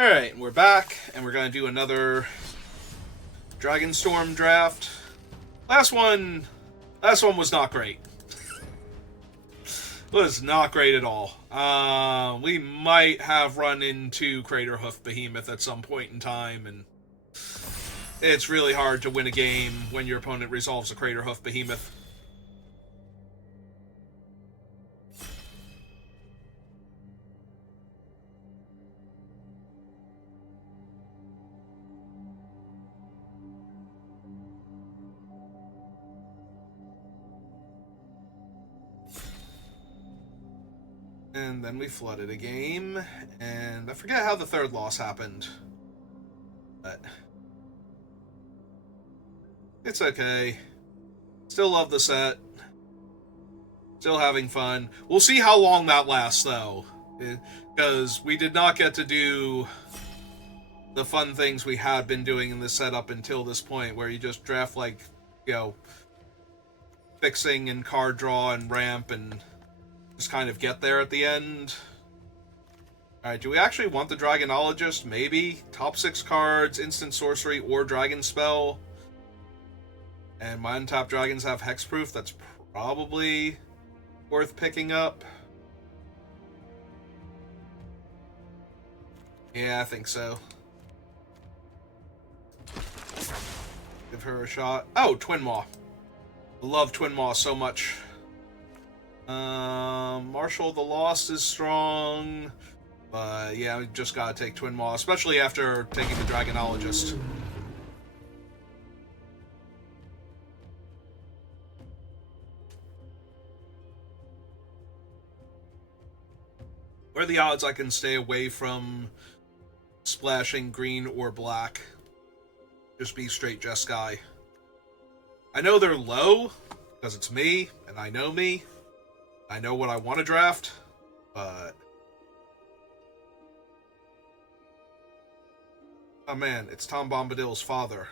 Alright, we're back, and we're going to do another Dragonstorm Draft. Last one was not great. Was not great at all. We might have run into Craterhoof Behemoth at some point in time, and it's really hard to win a game when your opponent resolves a Craterhoof Behemoth. And then we flooded a game, and I forget how the third loss happened. But it's okay. Still love the set. Still having fun. We'll see how long that lasts, though. Because we did not get to do the fun things we had been doing in this setup until this point, where you just draft, like, fixing and card draw and ramp and just kind of get there at the end. Alright, do we actually want the Dragonologist? Maybe. Top 6 cards, instant sorcery, or dragon spell. And my untapped dragons have hexproof. That's probably worth picking up. Yeah, I think so. Give her a shot. Oh, Twin Maw. I love Twin Maw so much. Marshal the Lost is strong. But yeah, we just gotta take Twin Maw, especially after taking the Dragonologist. What are the odds I can stay away from splashing green or black? Just be straight Jeskai. I know they're low, because it's me, and I know me. I know what I want to draft, but... oh man, it's Tom Bombadil's father.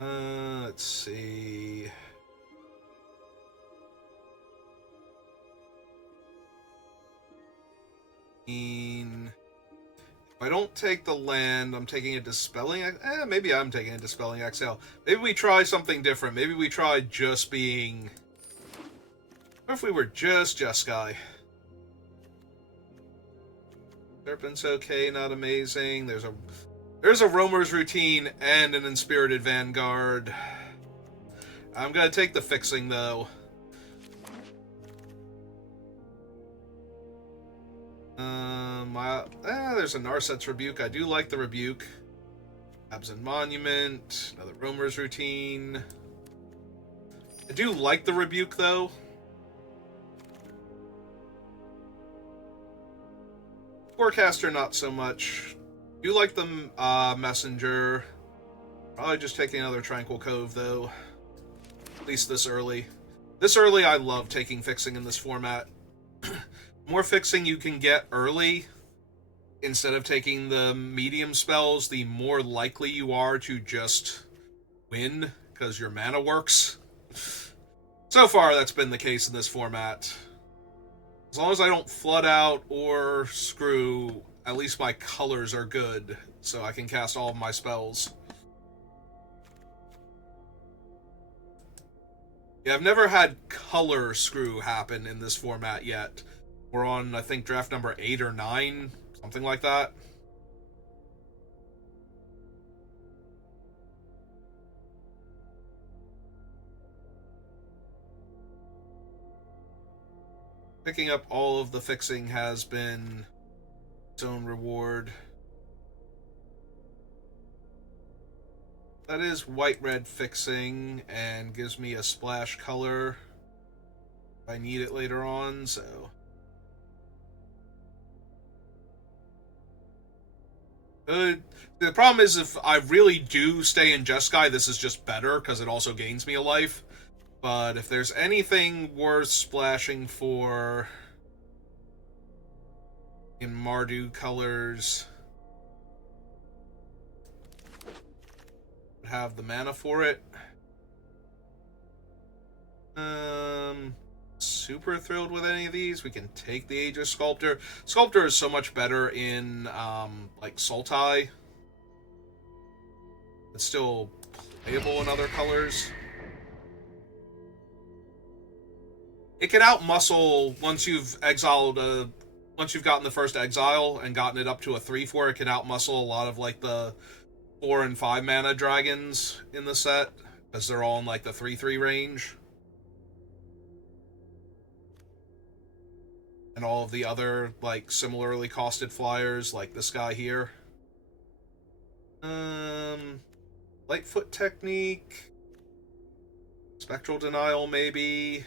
Let's see... If I don't take the land, I'm taking a Dispelling... maybe I'm taking a Dispelling Exhale. Maybe we try something different. Maybe we try just being... what if we were just Jeskai? Serpent's okay, not amazing. There's a Roamer's Routine and an Inspirited Vanguard. I'm gonna take the fixing, though. There's a Narset's Rebuke. I do like the Rebuke. Absent Monument. Another Roamer's Routine. I do like the Rebuke, though. Forecaster, not so much. Do like the Messenger. Probably just taking another Tranquil Cove, though. At least this early. This early, I love taking fixing in this format. More fixing you can get early, instead of taking the medium spells, the more likely you are to just win, because your mana works. So far, that's been the case in this format. As long as I don't flood out or screw, at least my colors are good, so I can cast all of my spells. Yeah, I've never had color screw happen in this format yet. We're on, I think, draft number 8 or 9, something like that. Picking up all of the fixing has been its own reward. That is white-red fixing, and gives me a splash color if I need it later on, so... the problem is, if I really do stay in Jeskai, this is just better, because it also gains me a life. But if there's anything worth splashing for in Mardu colors, have the mana for it. Let's super thrilled with any of these. We can take the Aegis Sculptor. Sculptor is so much better in, like, Sultai. It's still playable in other colors. It can outmuscle once you've gotten the first exile and gotten it up to a 3/4. It can outmuscle a lot of like the 4 and 5 mana dragons in the set because they're all in like the 3/3 range, and all of the other like similarly costed flyers like this guy here. Lightfoot Technique, Spectral Denial maybe.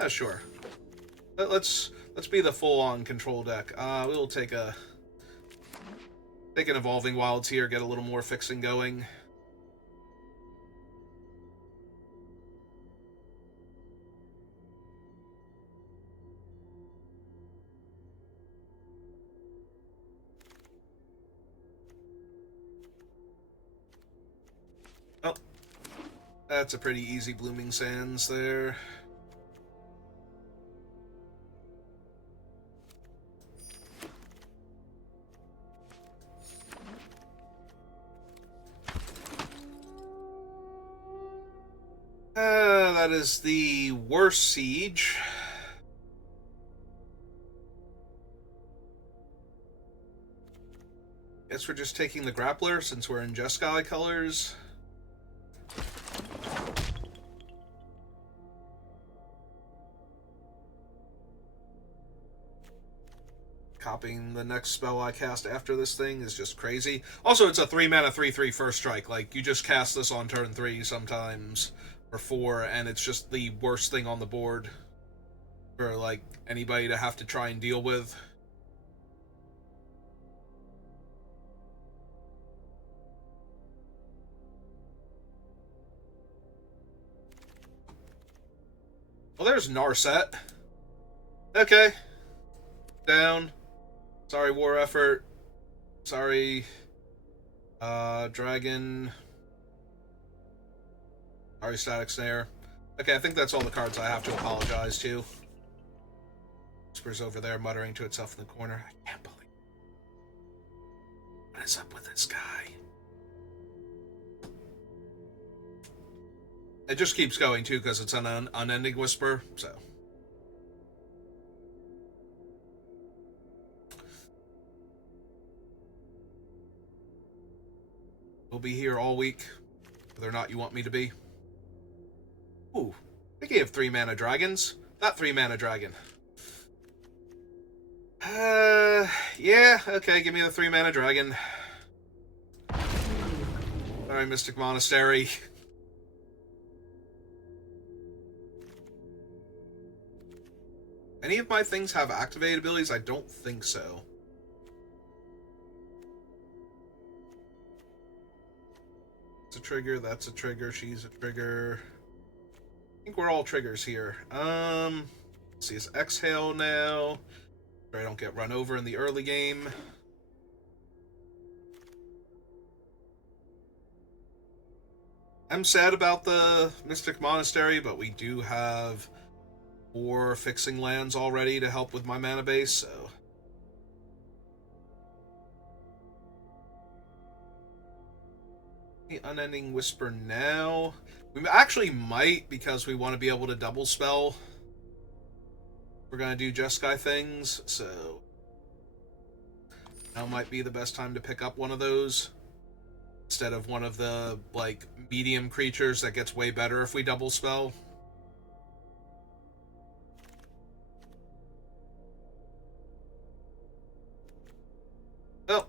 Yeah, sure. Let's be the full-on control deck. We'll take an Evolving Wilds here, get a little more fixing going. Oh, that's a pretty easy Blooming Sands there. That is the worst siege. Guess we're just taking the Grappler since we're in Jeskai colors. Copying the next spell I cast after this thing is just crazy. Also, it's a 3-mana 3/3 first strike. Like, you just cast this on turn 3 sometimes, or 4, and it's just the worst thing on the board for, like, anybody to have to try and deal with. Well, there's Narset. Okay. Down. Sorry, War Effort. Sorry, Dragon. Sorry, Static Snare. Okay, I think that's all the cards I have to apologize to. Whispers over there muttering to itself in the corner. I can't believe it. What is up with this guy? It just keeps going, too, because it's an unending whisper, so... We'll be here all week, whether or not you want me to be. Ooh, thinking of 3-mana dragons. Not 3-mana dragon. Yeah, okay, give me the 3-mana dragon. Sorry, Mystic Monastery. Any of my things have activated abilities? I don't think so. That's a trigger, that's a trigger, she's a trigger. I think we're all triggers here. Let's see, it's Exhale now. So I don't get run over in the early game. I'm sad about the Mystic Monastery, but we do have 4 fixing lands already to help with my mana base, so... Unending Whisper now. We actually might, because we want to be able to double spell. We're going to do Jeskai things, so... Now might be the best time to pick up one of those. Instead of one of the, like, medium creatures that gets way better if we double spell. Well,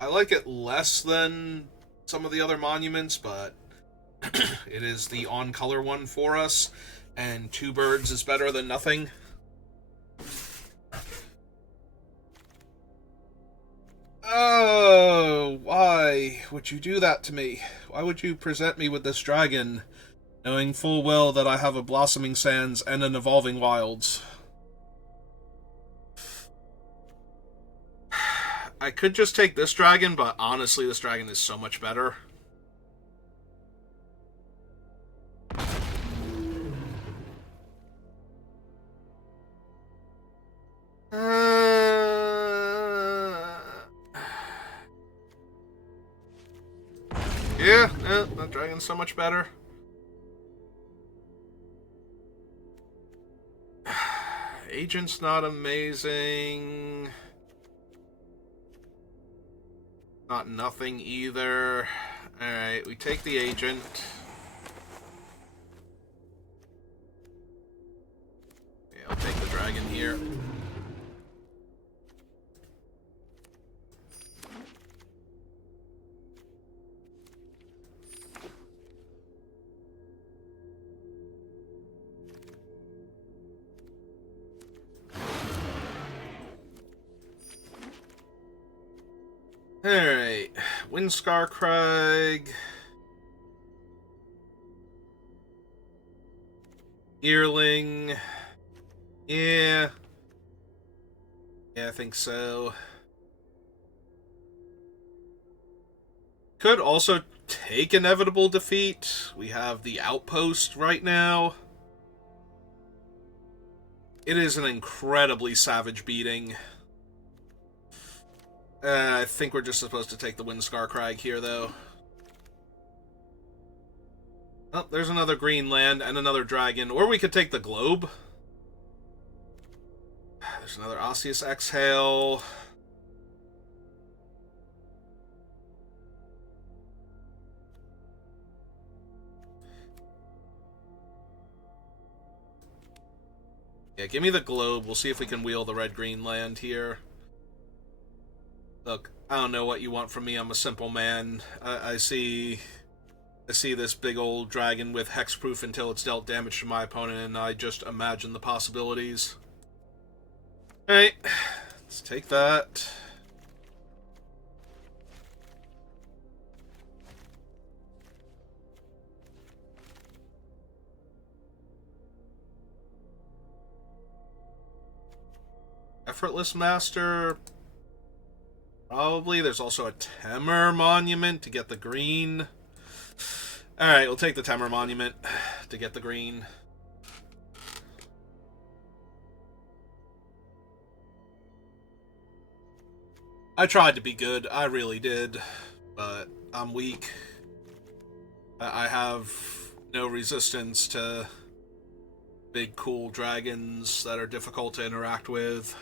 I like it less than some of the other monuments, but it is the on-color one for us, and 2 birds is better than nothing. Oh, why would you do that to me? Why would you present me with this dragon, knowing full well that I have a Blossoming Sands and an Evolving Wilds? I could just take this dragon, but honestly, this dragon is so much better. dragon's so much better. Agent's not amazing. Not nothing either. Alright, we take the agent. Yeah, I'll take the dragon here. Alright, Windscar Crag. Earling. Yeah. Yeah, I think so. Could also take Inevitable Defeat. We have the Outpost right now. It is an incredibly savage beating. I think we're just supposed to take the Windscar Crag here, though. Oh, there's another green land and another dragon. Or we could take the Globe. There's another Osseous Exhale. Yeah, give me the Globe. We'll see if we can wheel the red-green land here. Look, I don't know what you want from me. I'm a simple man. I see this big old dragon with hexproof until it's dealt damage to my opponent, and I just imagine the possibilities. Alright, let's take that. Effortless Master. Probably. There's also a Temur Monument to get the green. Alright, we'll take the Temur Monument to get the green. I tried to be good. I really did. But I'm weak. I have no resistance to big, cool dragons that are difficult to interact with.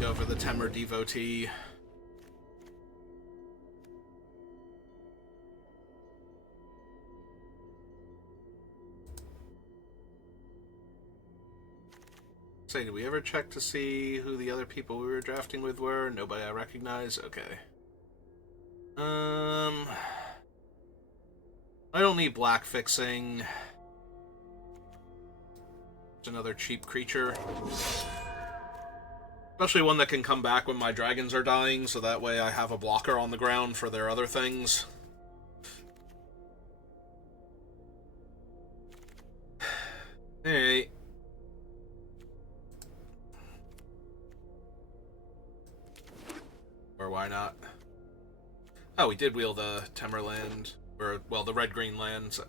Go for the Temur Devotee. Say, did we ever check to see who the other people we were drafting with were? Nobody I recognize? Okay. I don't need black fixing. It's another cheap creature. Especially one that can come back when my dragons are dying, so that way I have a blocker on the ground for their other things. Alright. Or why not? Oh, we did wheel the Temur land. Or, well, the red-green land, so...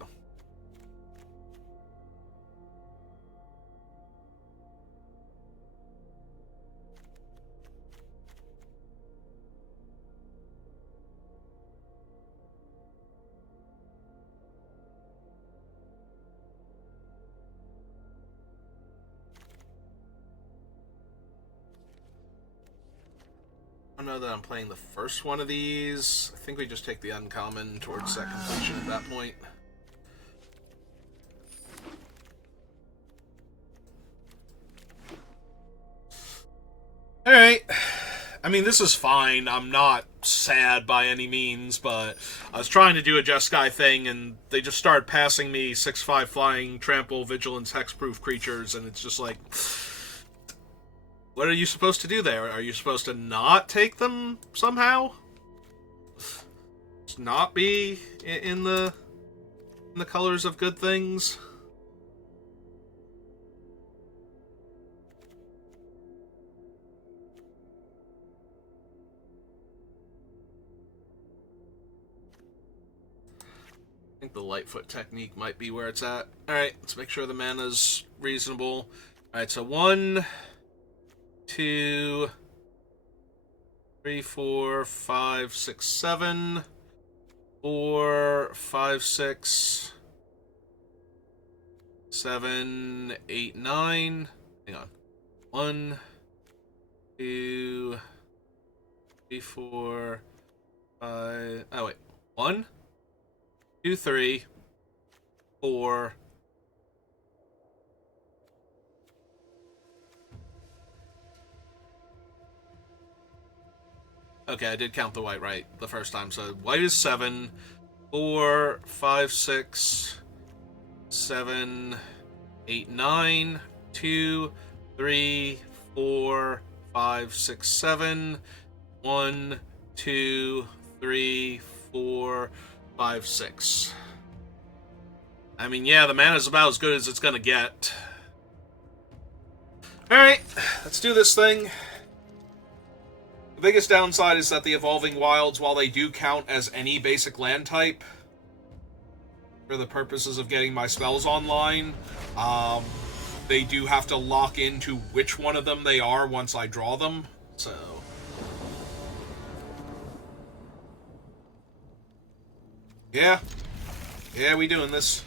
I don't know that I'm playing the first one of these. I think we just take the uncommon towards set completion at that point. Alright. I mean, this is fine. I'm not sad by any means, but I was trying to do a Jeskai thing, and they just started passing me 6/5 flying, trample, vigilance, hexproof creatures, and it's just like... What are you supposed to do there? Are you supposed to not take them somehow? Just not be in the in the colors of good things. I think the Lightfoot technique might be where it's at. Alright, let's make sure the mana's reasonable. Alright, so 1, 2, 3, 4, 5, 6, 7, 4, 5, 6, 7, 8, 9. Hang on. 1, 2, 3, 4, 5. Oh, wait. 1, 2, 3, 4. Okay, I did count the white right the first time. So white is 7, 4, 5, 6, 7, 8, 9, 2, 3, 4, 5, 6, 7, 1, 2, 3, 4, 5, 6. I mean, yeah, the mana's about as good as it's gonna get. Alright, let's do this thing. The biggest downside is that the Evolving Wilds, while they do count as any basic land type, for the purposes of getting my spells online, they do have to lock into which one of them they are once I draw them, so... Yeah, we doing this.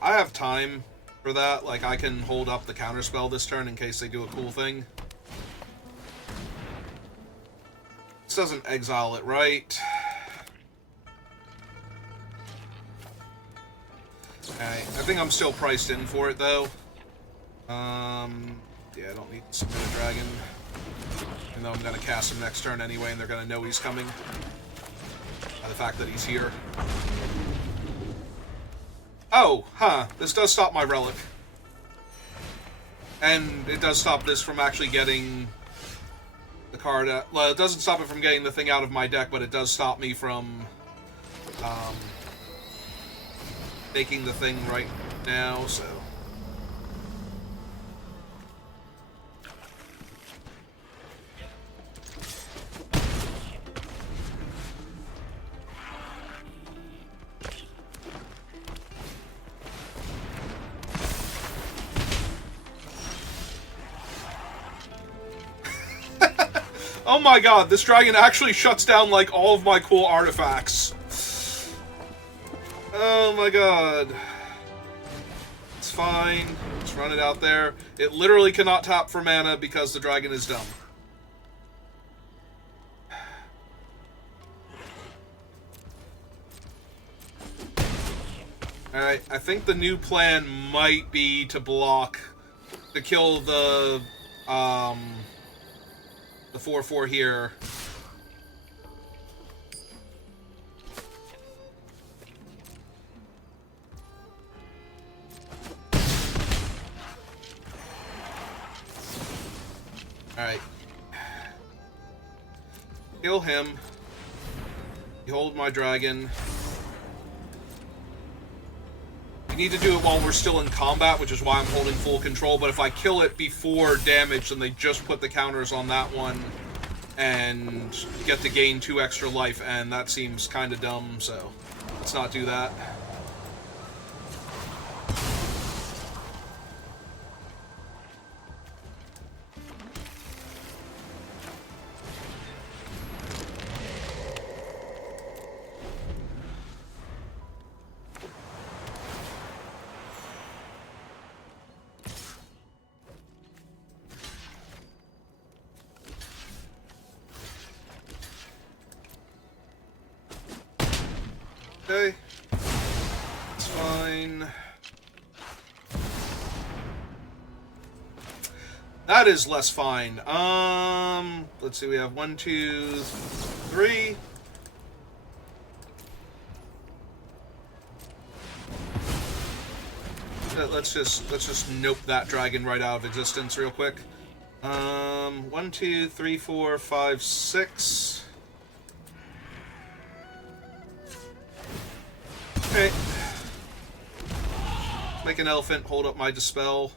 I have time for that. Like, I can hold up the counterspell this turn in case they do a cool thing. This doesn't exile it, right? Okay, I think I'm still priced in for it, though. Yeah, I don't need to submit a dragon. Even though I'm going to cast him next turn anyway, and they're going to know he's coming. By the fact that he's here. Oh, huh. This does stop my relic. And it does stop this from actually getting the card out. Well, it doesn't stop it from getting the thing out of my deck, but it does stop me from making the thing right now, so... Oh my god, this dragon actually shuts down, like, all of my cool artifacts. Oh my god. It's fine. Just run it out there. It literally cannot tap for mana because the dragon is dumb. Alright, I think the new plan might be to block, to kill the 4/4 here. Alright. Kill him. You hold my dragon. We need to do it while we're still in combat, which is why I'm holding full control, but if I kill it before damage, then they just put the counters on that one and get to gain 2 extra life, and that seems kind of dumb, so let's not do that. Okay. It's fine. That is less fine. Let's see, we have 1, 2, 3. Let's just nope that dragon right out of existence real quick. 1, 2, 3, 4, 5, 6. Okay. Make an elephant hold up my dispel.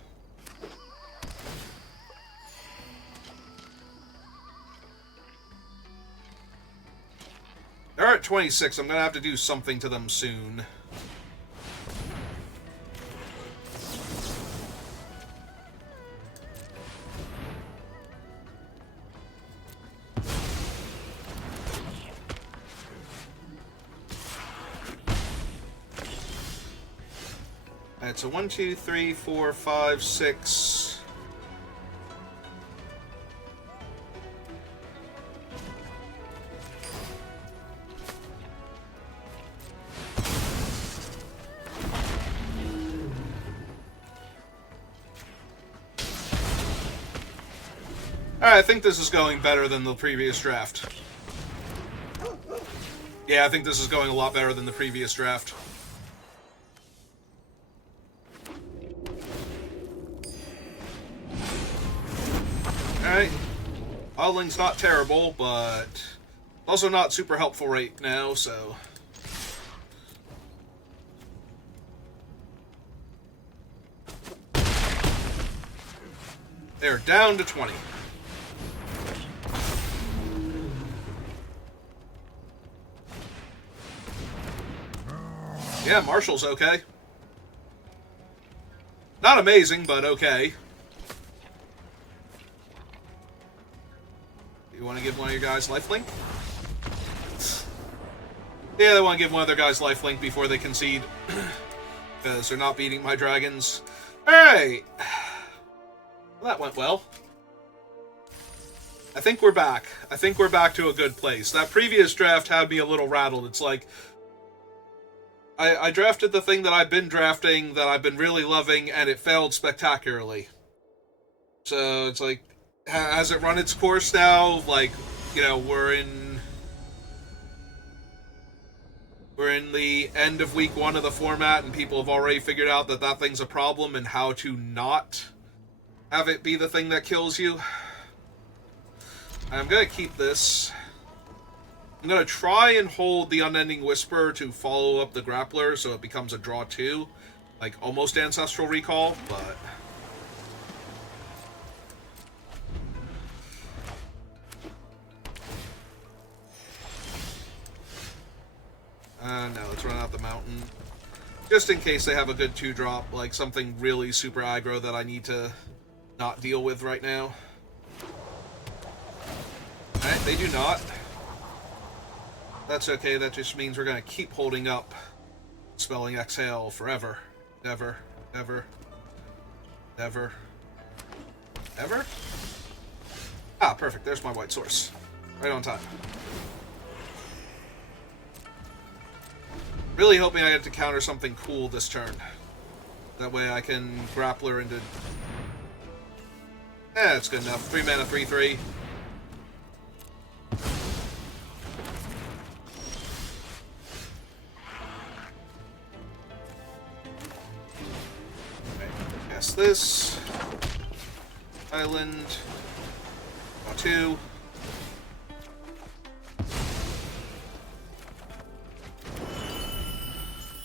They're at 26. I'm gonna have to do something to them soon. Alright, so 1, 2, 3, 4, 5, 6. Alright, I think this is going better than the previous draft. Yeah, I think this is going a lot better than the previous draft. Alright. Modeling's not terrible, but also not super helpful right now, so... They're down to 20. Yeah, Marshall's okay. Not amazing, but okay. You want to give one of your guys lifelink? Yeah, they want to give one of their guys lifelink before they concede. Because they're not beating my dragons. Alright. Well, that went well. I think we're back. I think we're back to a good place. That previous draft had me a little rattled. It's like... I drafted the thing that I've been drafting, that I've been really loving, and it failed spectacularly. So, it's like... Has it run its course now? Like, you know, we're in the end of week 1 of the format, and people have already figured out that that thing's a problem and how to not have it be the thing that kills you. I'm gonna keep this. I'm gonna try and hold the Unending Whisper to follow up the Grappler so it becomes a draw 2. Like, almost Ancestral Recall, but... no, let's run out the mountain. Just in case they have a good 2-drop, like something really super aggro that I need to not deal with right now. Alright, they do not. That's okay, that just means we're gonna keep holding up Spelling Exhale forever. Never, never, never, ever? Ah, perfect, there's my white source. Right on time. Really hoping I get to counter something cool this turn. That way I can Grappler into... that's good enough. 3 mana, 3/3. Okay, cast this. Island. Draw 2.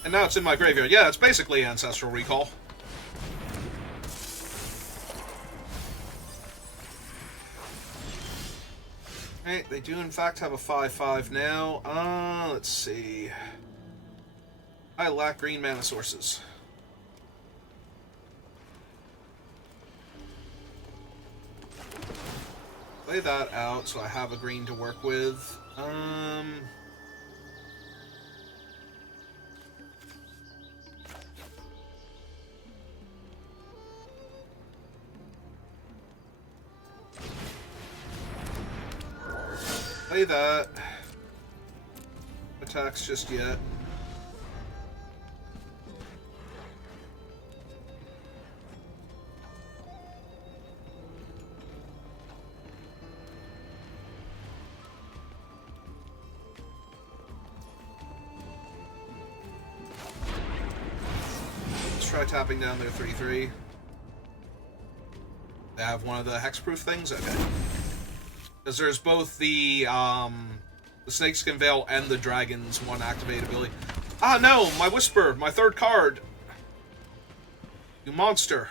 And now it's in my graveyard. Yeah, it's basically Ancestral Recall. Alright, they do in fact have a 5/5 now. Let's see. I lack green mana sources. Play that out so I have a green to work with. Play that. Attacks just yet. try tapping down their 3/3. They have one of the hexproof things? Okay. Because there's both the Snakeskin Veil and the Dragon's one activate ability. Ah, no! My Whisper! My third card! You monster!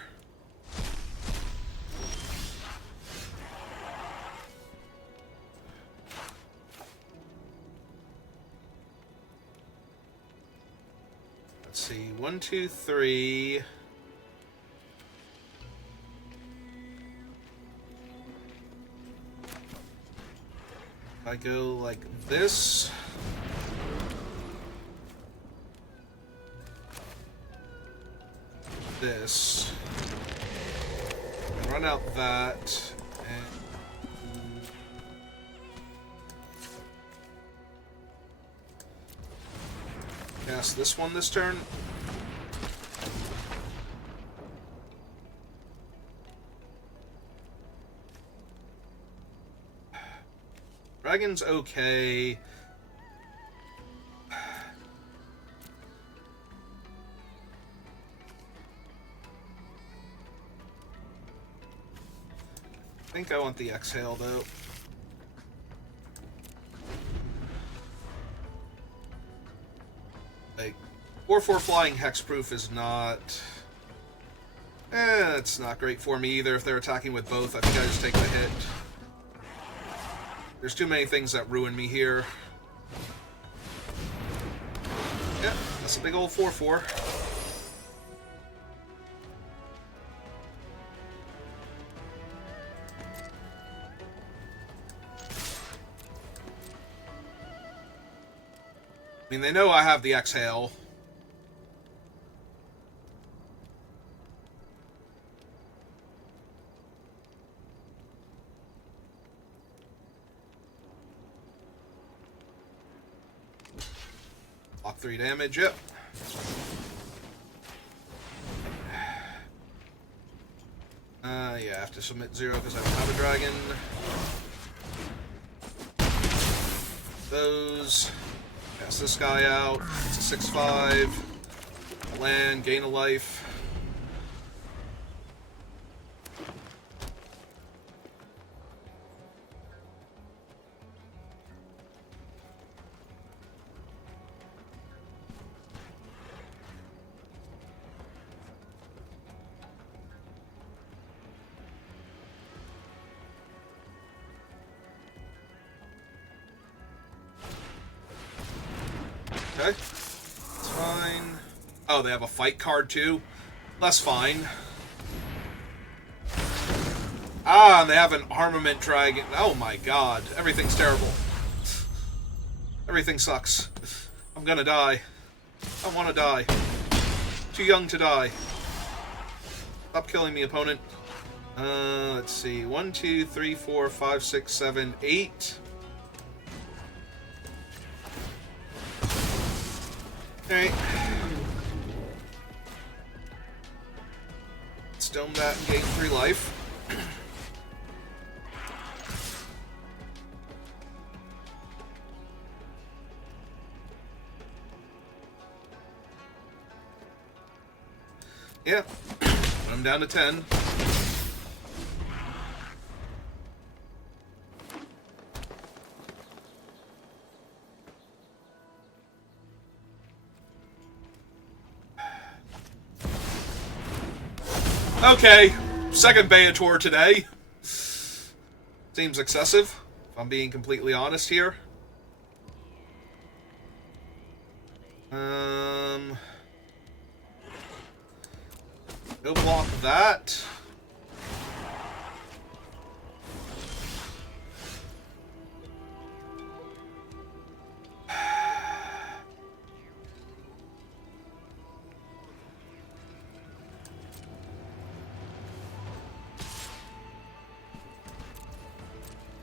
Let's see. 1, 2, 3... I go like this. This. Run out that. And cast this one this turn. Dragon's okay. I think I want the exhale though. Like 4/4 flying hexproof is not. It's not great for me either if they're attacking with both. I think I just take the hit. There's too many things that ruin me here. Yeah, that's a big old 4/4. I mean, they know I have the exhale. Block 3 damage, yep. Yeah, I have to submit 0 because I don't have a dragon. Those. Pass this guy out. It's a 6/5. Land, gain a life. Okay, that's fine. Oh, they have a fight card too? That's fine. Ah, and they have an armament dragon. Oh my god, everything's terrible. Everything sucks. I'm gonna die. I wanna die. Too young to die. Stop killing me, opponent. Let's see. 1, 2, 3, 4, 5, 6, 7, 8. Alright. Stone that and gain 3 life. Yeah. I'm down to 10. Okay, second Beator today. Seems excessive, if I'm being completely honest here. Go block that.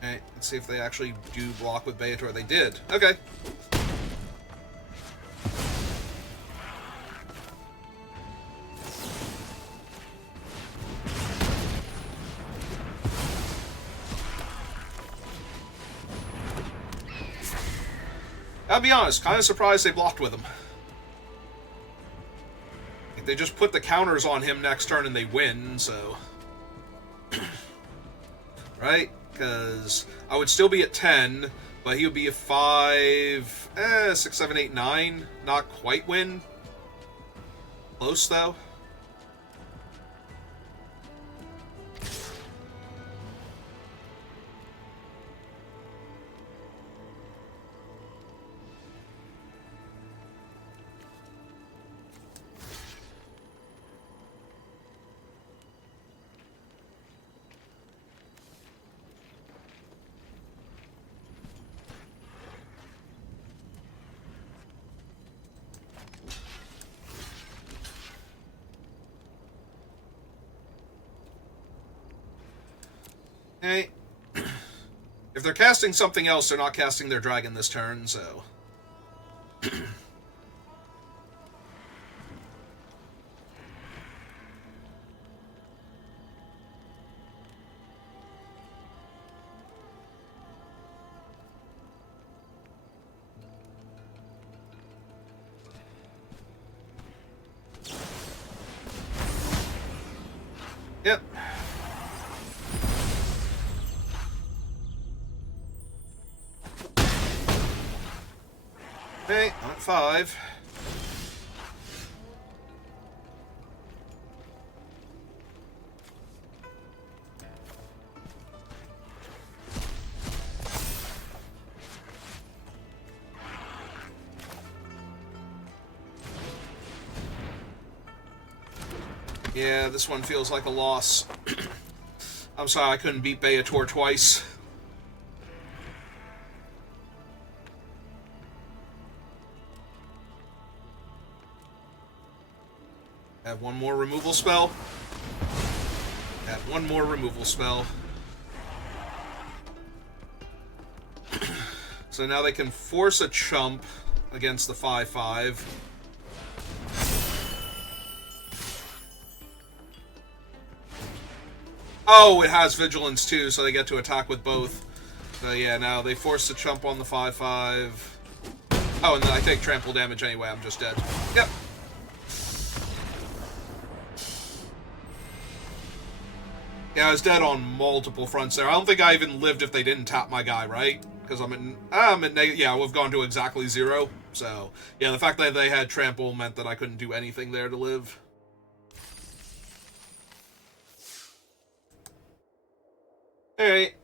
Alright, let's see if they actually do block with Beator. They did. Okay. I'll be honest, kind of surprised they blocked with him. they just put the counters on him next turn and they win, so... right? Because I would still be at 10, but he would be a 5... 6, 7, 8, 9. Not quite win. Close, though. Okay. If they're casting something else, they're not casting their dragon this turn, so... Yep. Okay, I'm at 5. Yeah, this one feels like a loss. I'm sorry I couldn't beat Beator twice. Have one more removal spell. Have one more removal spell. So now they can force a chump against the 5/5. Oh, it has vigilance too, so they get to attack with both. So yeah, now they force the chump on the 5/5. Oh, and then I take trample damage anyway, I'm just dead. Yep. Yeah, I was dead on multiple fronts there. I don't think I even lived if they didn't tap my guy, right? Because I'm at yeah, I would have gone to exactly 0. So, yeah, the fact that they had trample meant that I couldn't do anything there to live. Alright.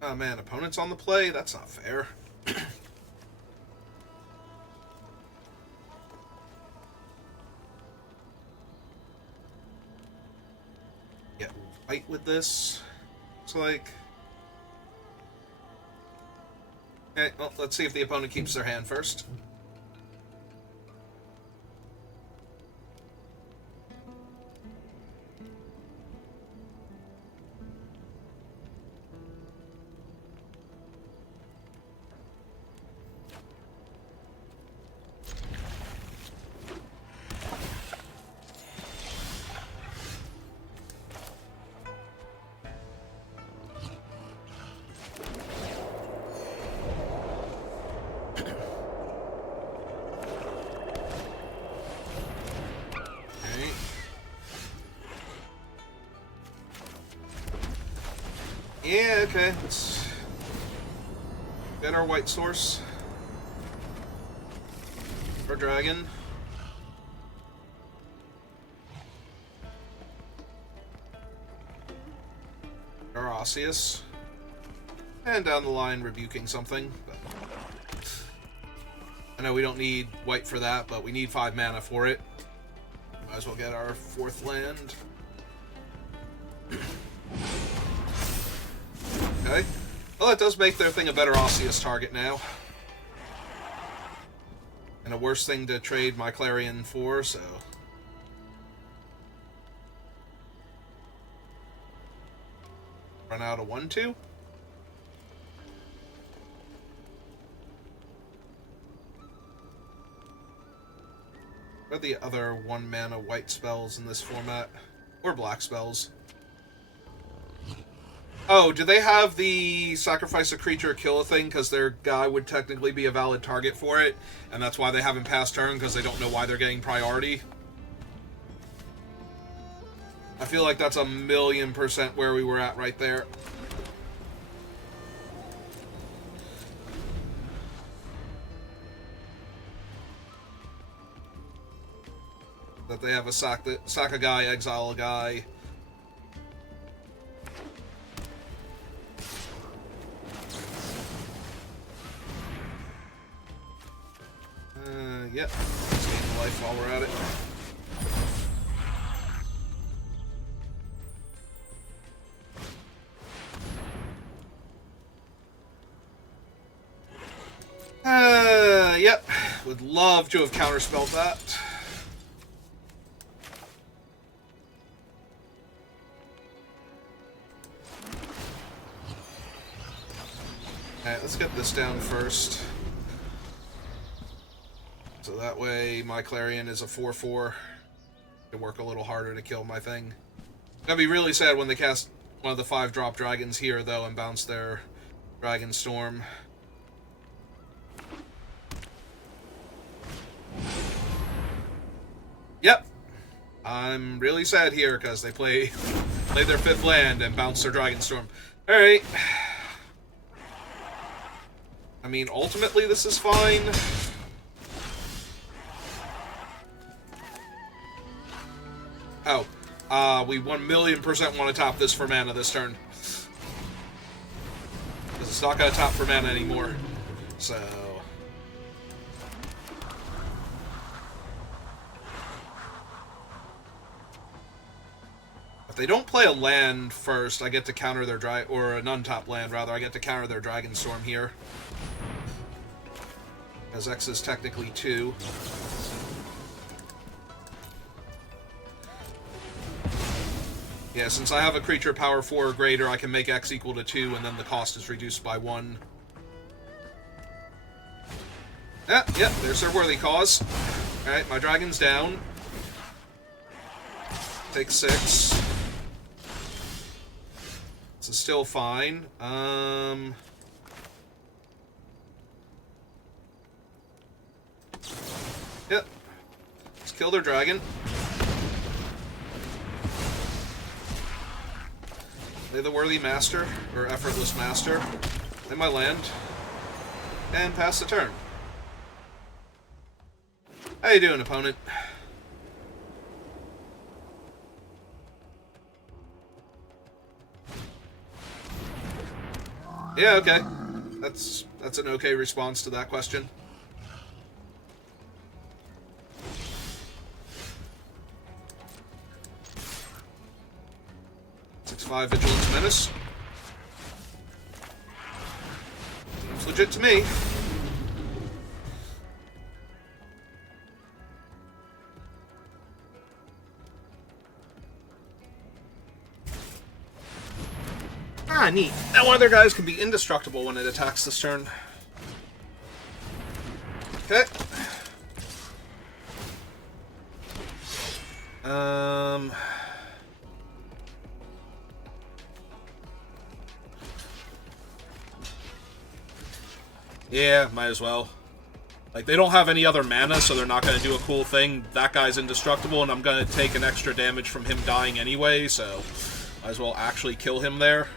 Oh man, opponent's on the play? That's not fair. Get white with this. Looks like. Okay, well, let's see if the opponent keeps their hand first. Yeah, okay, let's get our white source. Our dragon. Our Osseous. And down the line, rebuking something. But I know we don't need white for that, but we need 5 mana for it. Might as well get our 4th land. Okay. Well, that does make their thing a better Osseous target now. And a worse thing to trade my Clarion for, so... Run out of 1/2? What are the other 1 mana white spells in this format? Or black spells? Oh, do they have the sacrifice a creature, kill a thing, because their guy would technically be a valid target for it, and that's why they haven't passed turn, because they don't know why they're getting priority? I feel like that's 1,000,000% where we were at right there. That they have a sack a guy, exile a guy. Yep. Let's gain life while we're at it. Yep. Would love to have counterspelled that. Alright, let's get this down first. So that way my Clarion is a 4/4. Can work a little harder to kill my thing. That'd be really sad when they cast one of the 5-drop dragons here, though, and bounce their Dragonstorm. Yep. I'm really sad here because they play their 5th land and bounce their Dragonstorm. Alright. I mean, ultimately this is fine. Oh, we 1,000,000% want to top this for mana this turn. Because it's not going to top for mana anymore. So... if they don't play a land first, I get to counter their or an untop land, rather, I get to counter their Dragonstorm here. As X is technically 2. Yeah, since I have a creature power 4 or greater, I can make X equal to 2, and then the cost is reduced by 1. Yep, there's their worthy cause. Alright, my dragon's down. Take 6. This is still fine. Yep. Let's kill their dragon. Play the worthy master, or effortless master. Play my land. And pass the turn. How you doing, opponent? Yeah, okay. That's an okay response to that question. 6/5 Vigilance Menace. Seems legit to me. Ah, neat. Now one of their guys can be indestructible when it attacks this turn. Okay. Yeah, might as well. Like, they don't have any other mana, so they're not going to do a cool thing. That guy's indestructible, and I'm going to take an extra damage from him dying anyway, so might as well actually kill him there.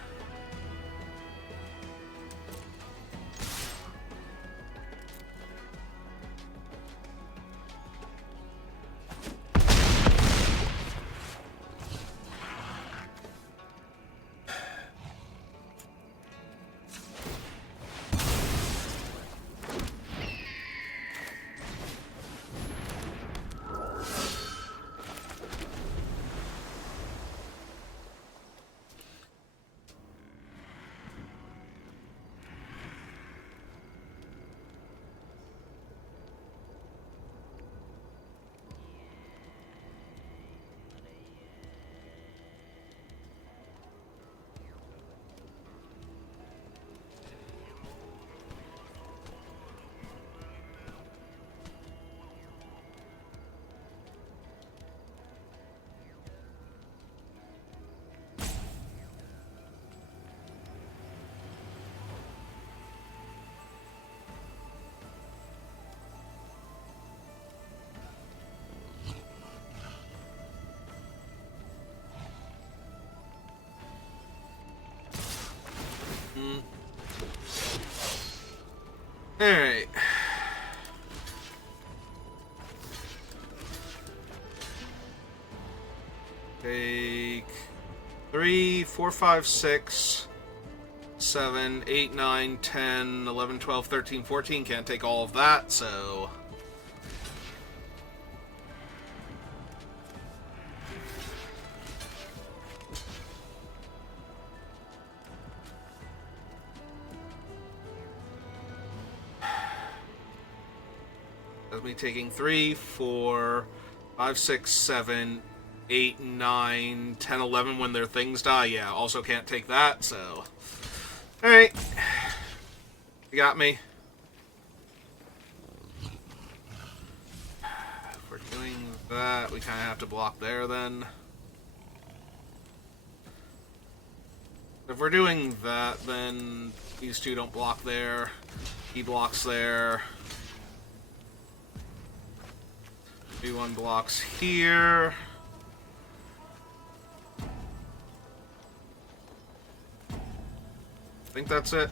Take 3, 4, 5, 6, 7, 8, 9, 10, 11, 12, 13, 14. Can't take all of that, so... That's me taking 3, 4, 5, 6, 7, 8, 9, 10, 11 when their things die. Yeah, also can't take that, so... Alright. You got me. If we're doing that, we kind of have to block there, then. If we're doing that, then these two don't block there. He blocks there. B1 blocks here. I think that's it.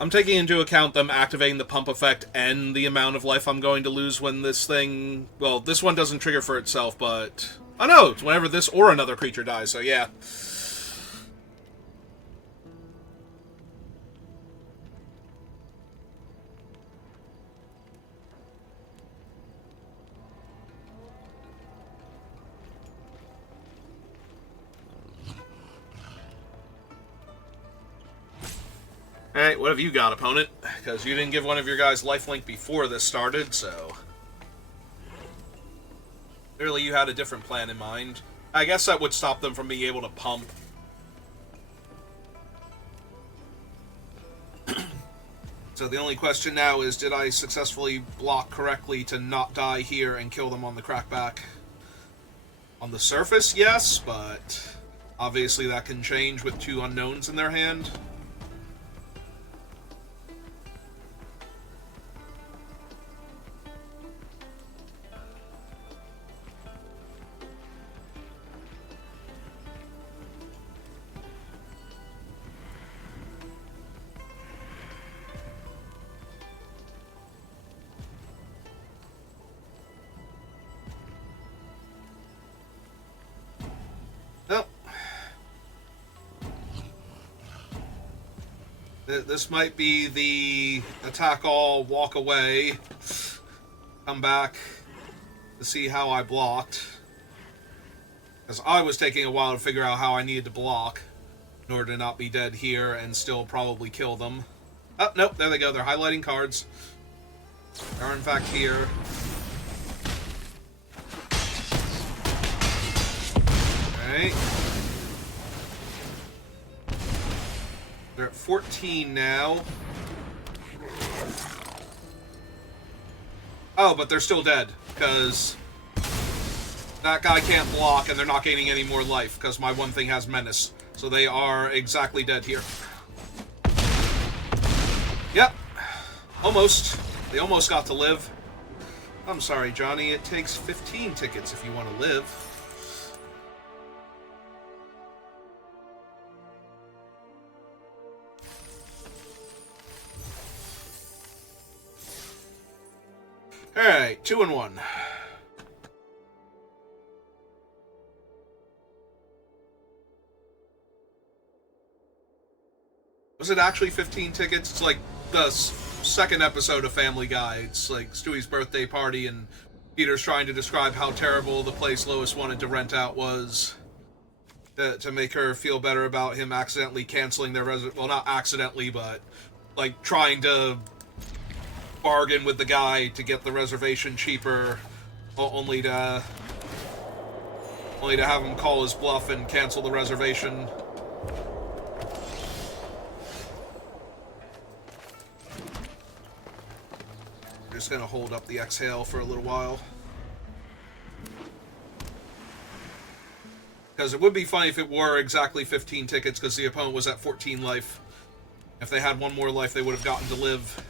I'm taking into account them activating the pump effect and the amount of life I'm going to lose when this thing... Well, this one doesn't trigger for itself, but... Oh no, it's whenever this or another creature dies, so yeah. Alright, what have you got, opponent? Because you didn't give one of your guys lifelink before this started, so... Clearly you had a different plan in mind. I guess that would stop them from being able to pump. So the only question now is, did I successfully block correctly to not die here and kill them on the crackback? On the surface, yes, but... Obviously that can change with two unknowns in their hand. This might be the attack all, walk away, come back to see how I blocked. Because I was taking a while to figure out how I needed to block in order to not be dead here and still probably kill them. Oh, nope, there they go. They're highlighting cards. They are in fact here. Alright. They're at 14 now. Oh, but they're still dead, because that guy can't block, and they're not gaining any more life, because my one thing has menace. So they are exactly dead here. Yep. Almost. They almost got to live. I'm sorry, Johnny. It takes 15 tickets if you want to live. Alright, 2-1. Was it actually 15 tickets? It's like the second episode of Family Guy. It's like Stewie's birthday party, and Peter's trying to describe how terrible the place Lois wanted to rent out was to make her feel better about him accidentally canceling their well, not accidentally, but like trying to bargain with the guy to get the reservation cheaper, only to have him call his bluff and cancel the reservation. Just gonna hold up the exhale for a little while. Because it would be funny if it were exactly 15 tickets, because the opponent was at 14 life. If they had one more life, they would have gotten to live.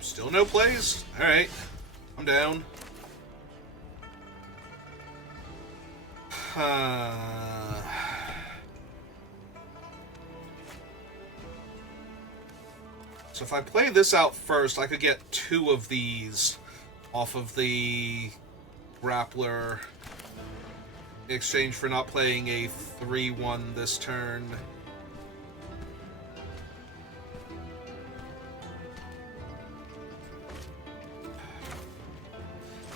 Still no plays? Alright. I'm down. So if I play this out first, I could get 2 of these off of the Grappler in exchange for not playing a 3-1 this turn.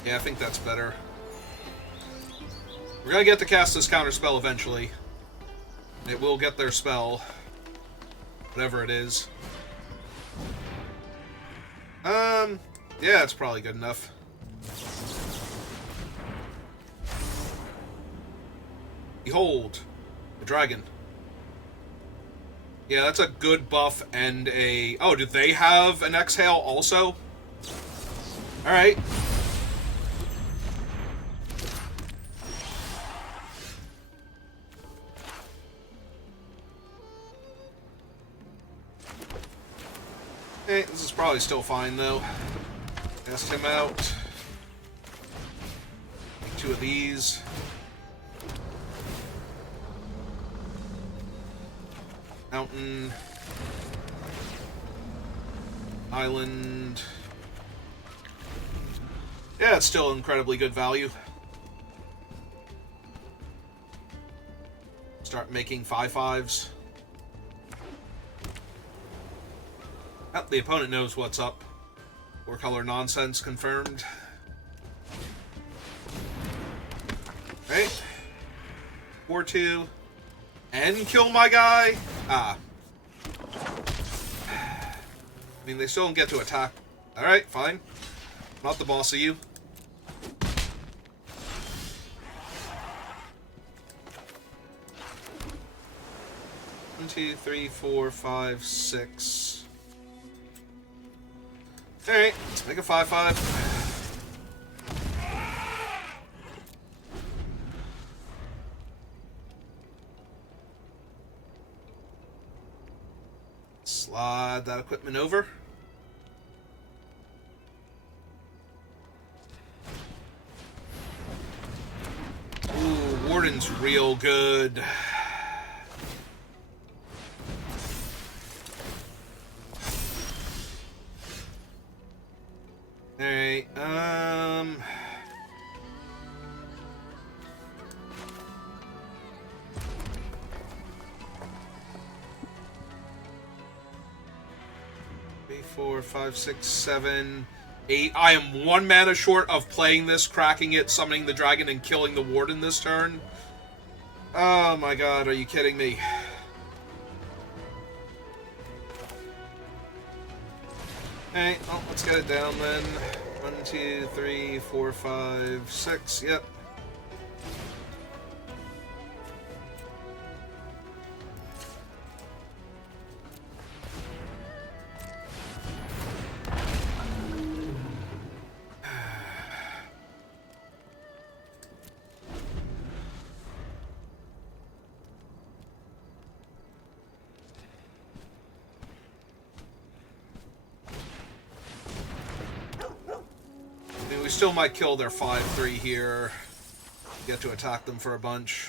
Yeah, I think that's better. We're gonna get to cast this counterspell eventually. It will get their spell. Whatever it is. Yeah, it's probably good enough. Behold, the dragon. Yeah, that's a good buff and a... Oh, do they have an exhale also? Alright. Hey, this is probably still fine, though. Cast him out. Take 2 of these. Mountain. Island. Yeah, it's still incredibly good value. Start making 5/5s. Oh, the opponent knows what's up. 4-color nonsense confirmed. Right. 4-2. And kill my guy? Ah. I mean, they still don't get to attack. Alright, fine. Not the boss of you. One, 2, 3, 4, 5, 6. Alright, let's make a 5/5. Slide that equipment over. Ooh, Warden's real good. Alright, three, 4, 5, 6, 7, 8. I am 1 mana short of playing this, cracking it, summoning the dragon, and killing the Warden this turn. Oh my god, are you kidding me? Alright, well, let's get it down then. 1, 2, 3, 4, 5, 6. Yep. We still might kill their 5/3 here. Get to attack them for a bunch.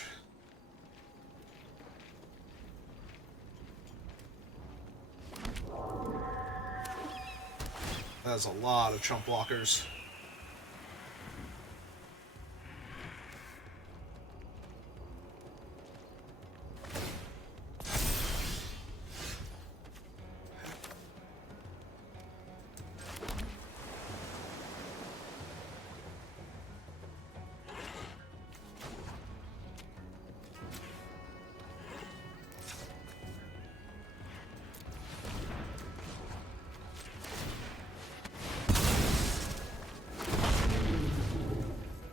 That's a lot of chump blockers.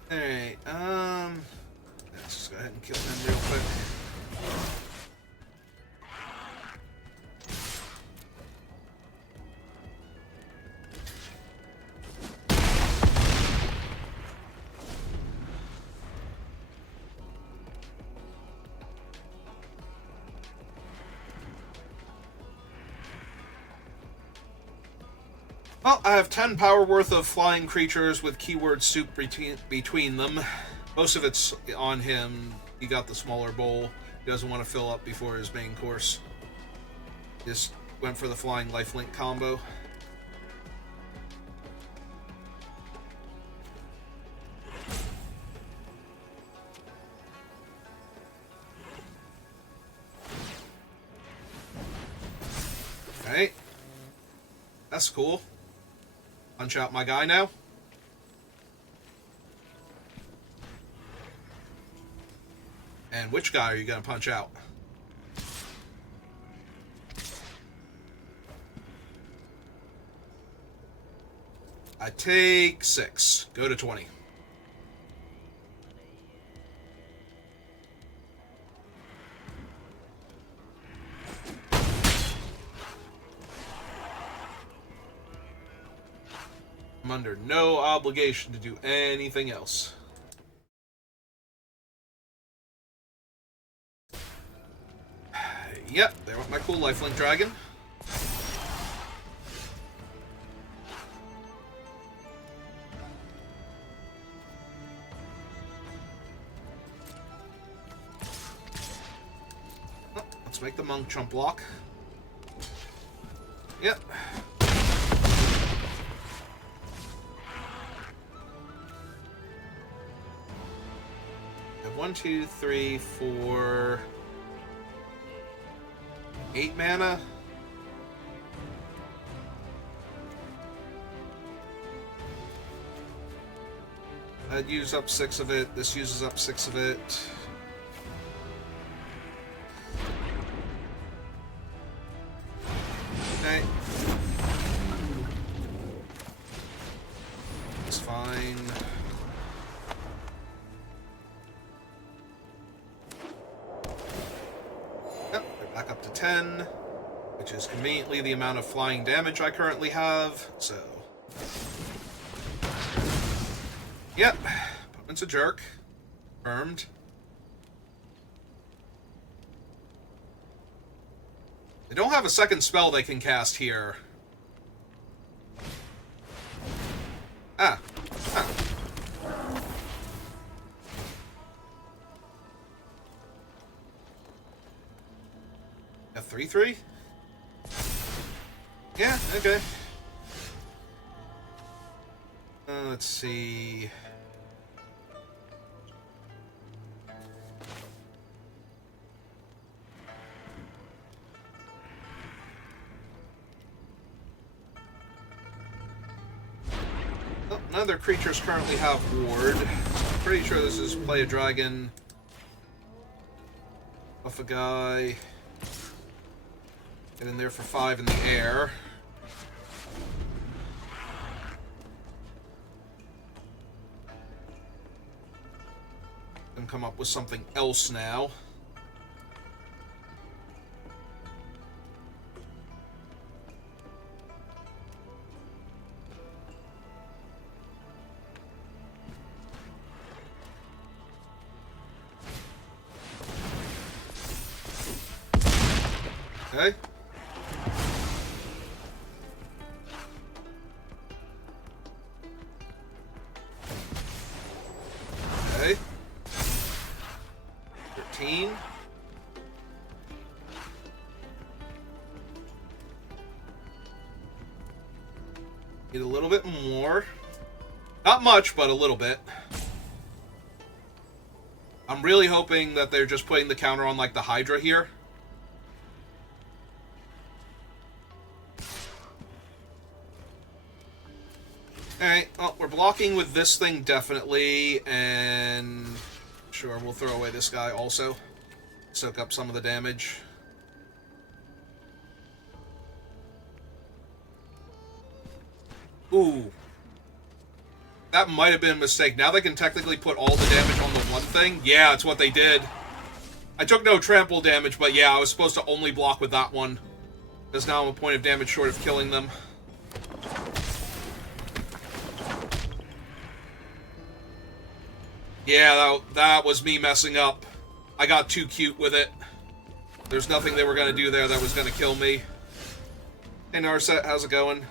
Alright, let's just go ahead and kill them real quick. Well, I have 10 power worth of flying creatures with keyword soup between them. Most of it's on him. he got the smaller bowl. He doesn't want to fill up before his main course. Just went for the flying lifelink combo. Okay. That's cool. Punch out my guy now. And which guy are you going to punch out? I take 6. Go to 20. I'm under no obligation to do anything else. Yep, there went my cool lifelink dragon. Oh, let's make the monk chump block. Yep. One, 2, 3, 4, 8 mana. I'd use up 6 of it. This uses up 6 of it. Okay. It's fine. Back up to 10, which is conveniently the amount of flying damage I currently have, so... Yep, opponent's a jerk. Confirmed. They don't have a second spell they can cast here. Ah. Ah. A 3/3? Yeah, okay. Let's see. Oh, none of their creatures currently have ward. I'm pretty sure this is play a dragon, buff a guy. Get in there for 5 in the air. And come up with something else now. Okay. Okay. 13. Need a little bit more. Not much, but a little bit. I'm really hoping that they're just putting the counter on, like, the Hydra here. Alright, well, we're blocking with this thing, definitely, and... Sure, we'll throw away this guy also. Soak up some of the damage. Ooh. That might have been a mistake. Now they can technically put all the damage on the one thing. Yeah, it's what they did. I took no trample damage, but yeah, I was supposed to only block with that one. Because now I'm a point of damage short of killing them. Yeah, that was me messing up. I got too cute with it. There's nothing they were going to do there that was going to kill me. Hey, Narset, how's it going?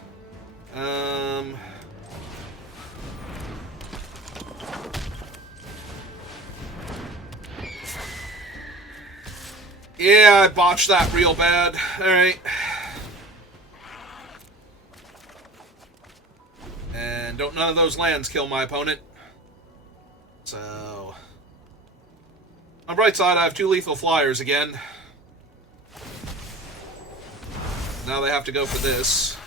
Yeah, I botched that real bad. Alright. And don't none of those lands kill my opponent. So... on the bright side, I have 2 lethal flyers again. Now they have to go for this.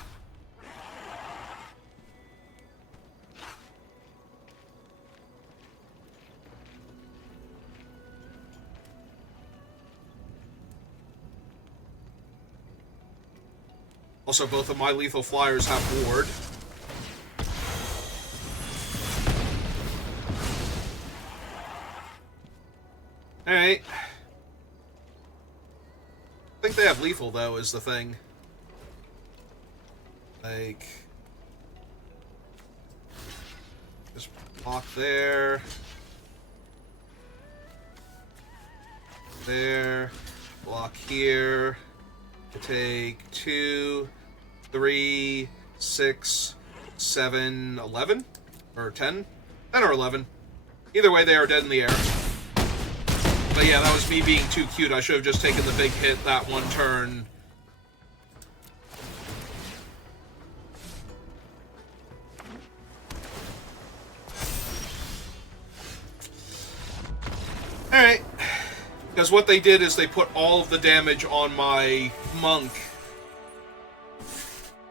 Also, both of my lethal flyers have ward. Alright. I think they have lethal, though, is the thing. Like... just block there. There. Block here. Take 2, 3, 6, 7, 11? Or 10? 10 or 11. Either way, they are dead in the air. But yeah, that was me being too cute. I should have just taken the big hit that one turn. Alright. Because what they did is they put all of the damage on my monk.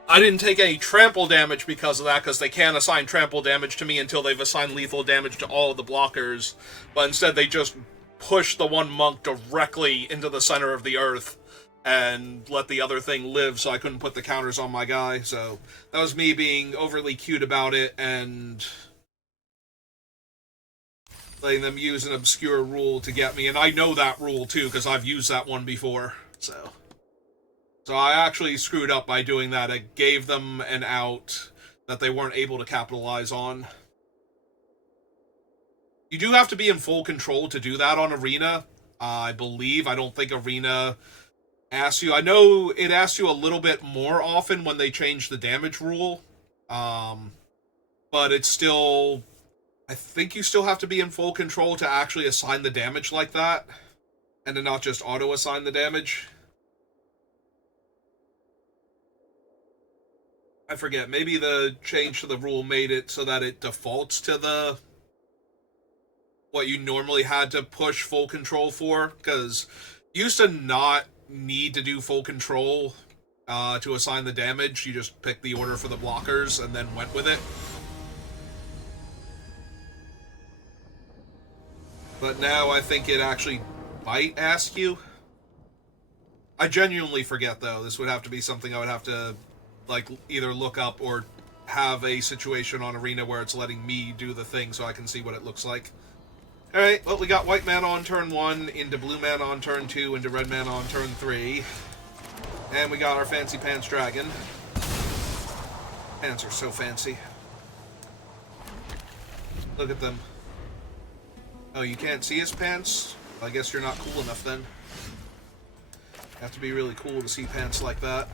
I didn't take any trample damage because of that, because they can't assign trample damage to me until they've assigned lethal damage to all of the blockers. But instead they just pushed the one monk directly into the center of the earth and let the other thing live, so I couldn't put the counters on my guy. So that was me being overly cute about it and letting them use an obscure rule to get me. And I know that rule too, because I've used that one before. So I actually screwed up by doing that. I gave them an out that they weren't able to capitalize on. You do have to be in full control to do that on Arena, I believe. I don't think Arena asks you. I know it asks you a little bit more often when they change the damage rule. But it's still... I think you still have to be in full control to actually assign the damage like that. And to not just auto-assign the damage. I forget. Maybe the change to the rule made it so that it defaults to the... what you normally had to push full control for. Because you used to not need to do full control to assign the damage. You just picked the order for the blockers and then went with it. But now I think it actually might ask you. I genuinely forget, though. This would have to be something I would have to, like, either look up or have a situation on Arena where it's letting me do the thing so I can see what it looks like. Alright, well, we got white mana on turn 1, into blue mana on turn 2, into red mana on turn 3. And we got our fancy pants dragon. Pants are so fancy. Look at them. Oh, you can't see his pants? Well, I guess you're not cool enough then. You have to be really cool to see pants like that.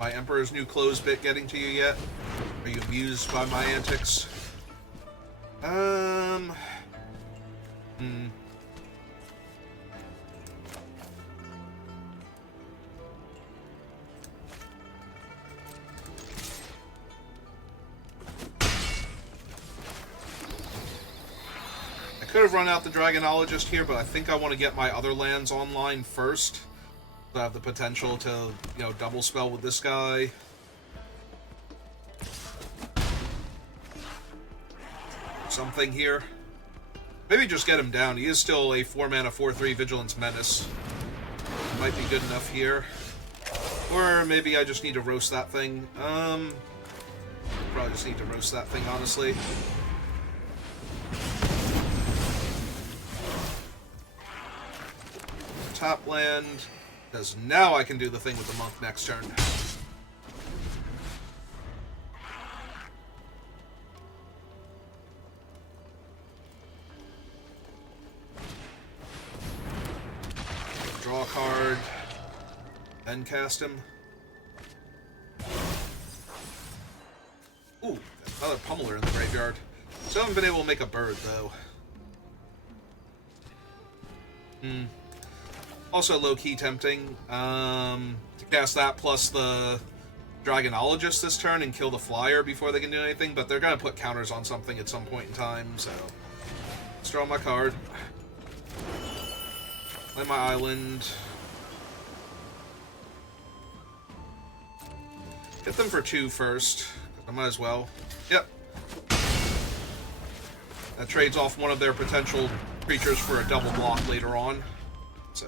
My Emperor's New Clothes bit getting to you yet? Are you amused by my antics? I could have run out the Dragonologist here, but I think I want to get my other lands online first. So I have the potential to, you know, double spell with this guy. Something here. Maybe just get him down. He is still a 4-mana 4/3 Vigilance Menace. Might be good enough here. Or maybe I just need to roast that thing. Probably just need to roast that thing, honestly. Top land, because now I can do the thing with the monk next turn. Draw a card, then cast him. Ooh, Another pummeler in the graveyard. Still haven't been able to make a bird, though. Also low-key tempting. To cast that plus the Dragonologist this turn and kill the flyer before they can do anything, but they're going to put counters on something at some point in time, so... Let's draw my card. Play my island. Hit them for 2 first. I might as well. Yep. That trades off one of their potential creatures for a double block later on. So...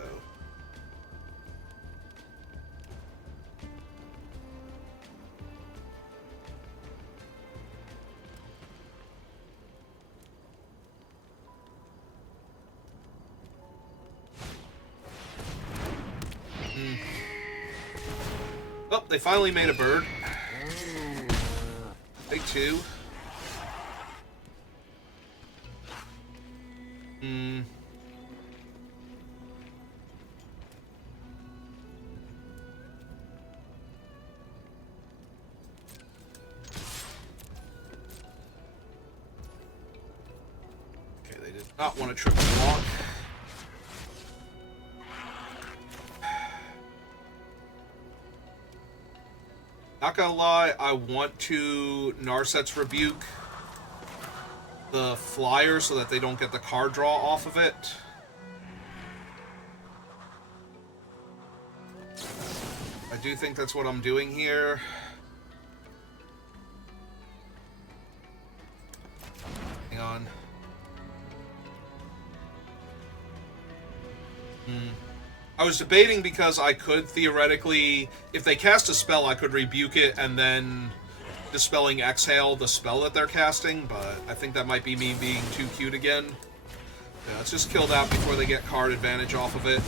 Oh, they finally made a bird. Take 2. Okay, they did not want to triple block. Not gonna lie, I want to Narset's Rebuke the flyer so that they don't get the card draw off of it. I do think that's what I'm doing here. Hang on. I was debating because I could theoretically, if they cast a spell, I could rebuke it and then Dispelling Exhale the spell that they're casting, but I think that might be me being too cute again. Yeah, let's just kill that before they get card advantage off of it.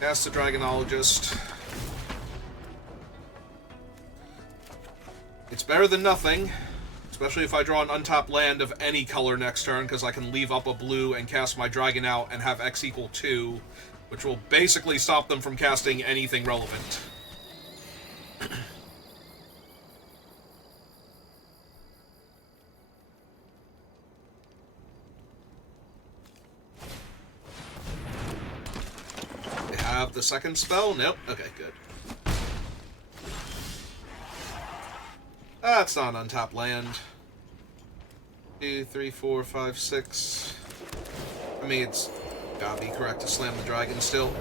Cast the Dragonologist. It's better than nothing. Especially if I draw an untapped land of any color next turn, because I can leave up a blue and cast my dragon out and have X equal 2, which will basically stop them from casting anything relevant. They have the second spell? Nope. Okay, good. That's not an untapped land. 2, 3, 4, 5, 6. I mean, it's gotta be correct to slam the dragon still.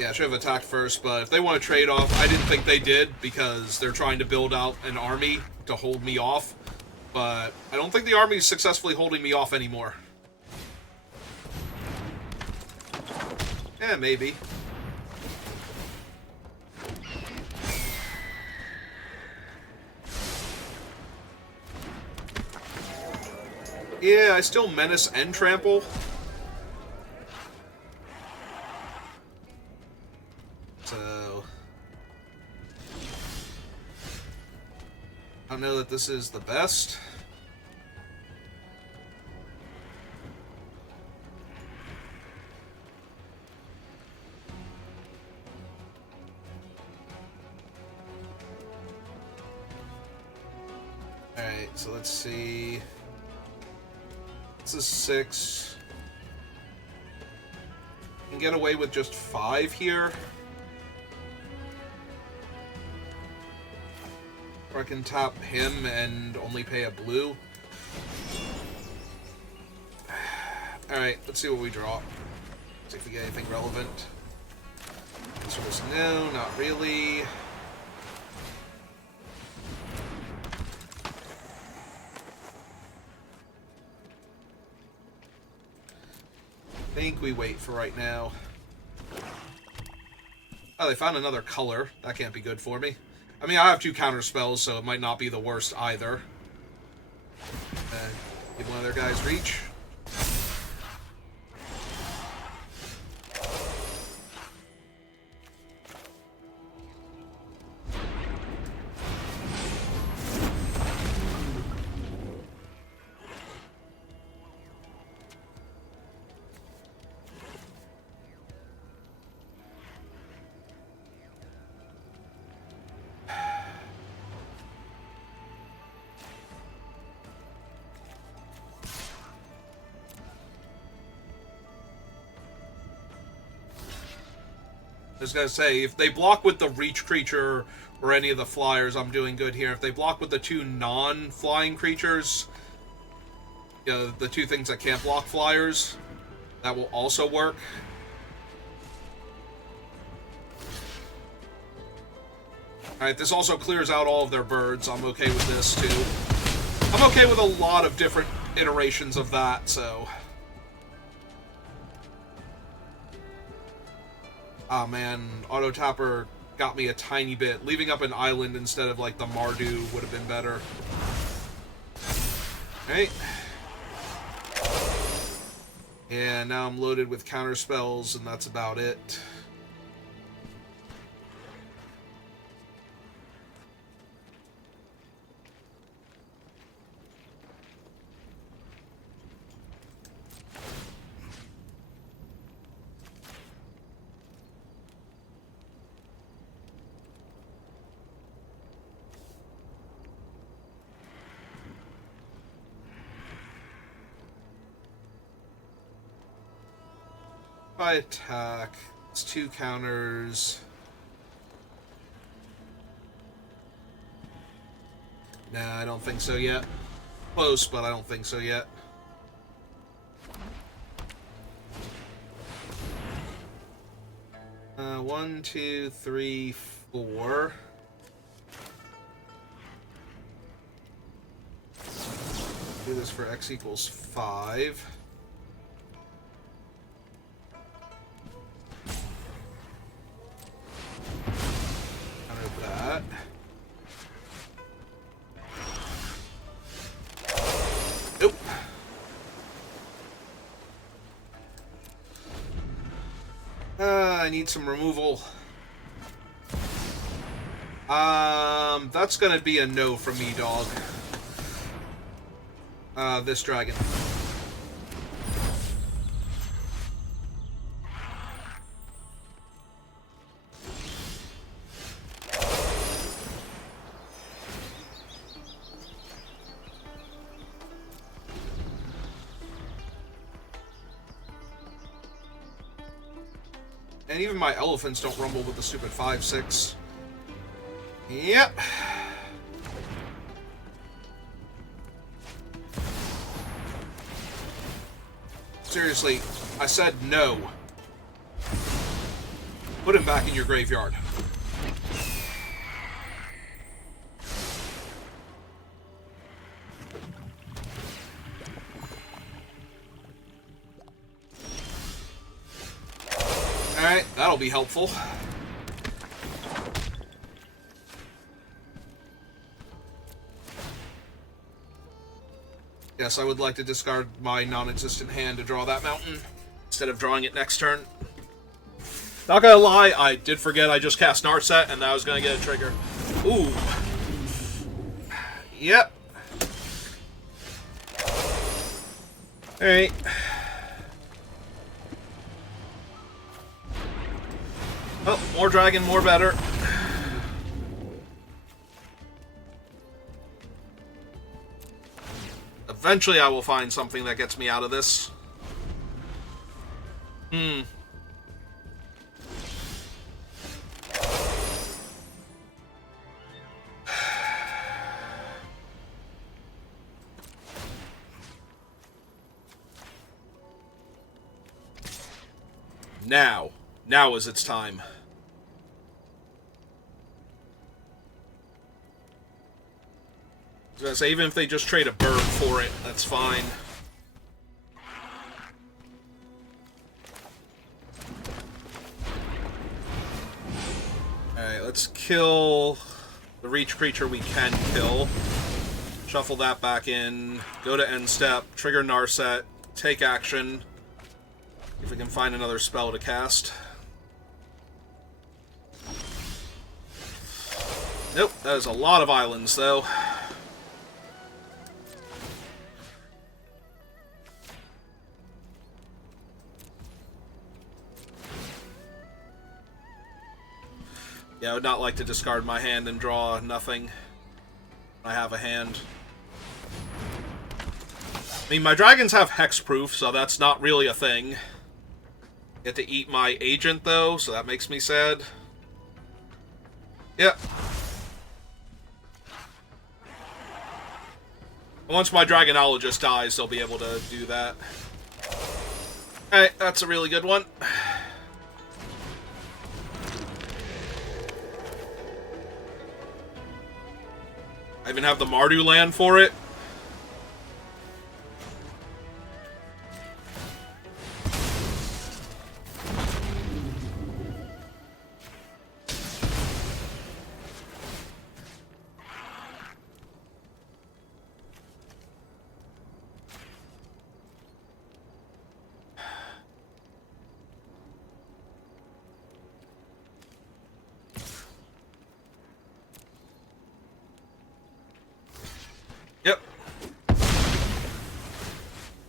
Yeah, I should have attacked first, but if they want to trade off, I didn't think they did because they're trying to build out an army to hold me off. But I don't think the army is successfully holding me off anymore. Yeah, maybe. Yeah, I still menace and trample. So... I don't know that this is the best. Alright, so let's see... This is 6. I can get away with just 5 here. Or I can tap him and only pay a blue. Alright, let's see what we draw. See if we get anything relevant. Answer is no, not really. I think we wait for right now. Oh, they found another color. That can't be good for me. I mean, I have 2 counter spells, so it might not be the worst either. Give one of their guys reach. was gonna say, if they block with the reach creature or any of the flyers, I'm doing good here. If they block with the two non-flying creatures, you know, the two things that can't block flyers, that will also work. Alright, this also clears out all of their birds. I'm okay with this, too. I'm okay with a lot of different iterations of that, so... Ah, man. Auto-tapper got me a tiny bit. Leaving up an island instead of, like, the Mardu would have been better. Alright. Yeah, now I'm loaded with counter spells, and that's about it. If I attack, it's 2 counters. Nah, I don't think so yet. Close, but I don't think so yet. One, two, three, 4. Do this for x equals 5. That. Nope. I need some removal. That's gonna be a no from me, dog. This dragon. And even my elephants don't rumble with the stupid 5/6. Yep. Seriously, I said no. Put him back in your graveyard. Alright, that'll be helpful. Yes, I would like to discard my non-existent hand to draw that mountain, instead of drawing it next turn. Not gonna lie, I did forget I just cast Narset, and that was gonna get a trigger. Ooh. Yep. Alright. Oh, more dragon, more better. Eventually I will find something that gets me out of this. Now is its time. I was gonna say, even if they just trade a bird for it, that's fine. Alright, let's kill the reach creature we can kill. Shuffle that back in, go to end step, trigger Narset, take action. If we can find another spell to cast. Nope, that is a lot of islands, though. Yeah, I would not like to discard my hand and draw nothing. I have a hand. I mean, my dragons have hexproof, so that's not really a thing. Get to eat my agent, though, so that makes me sad. Yep. Once my Dragonologist dies, they'll be able to do that. Alright, that's a really good one. I even have the Mardu land for it. Yep.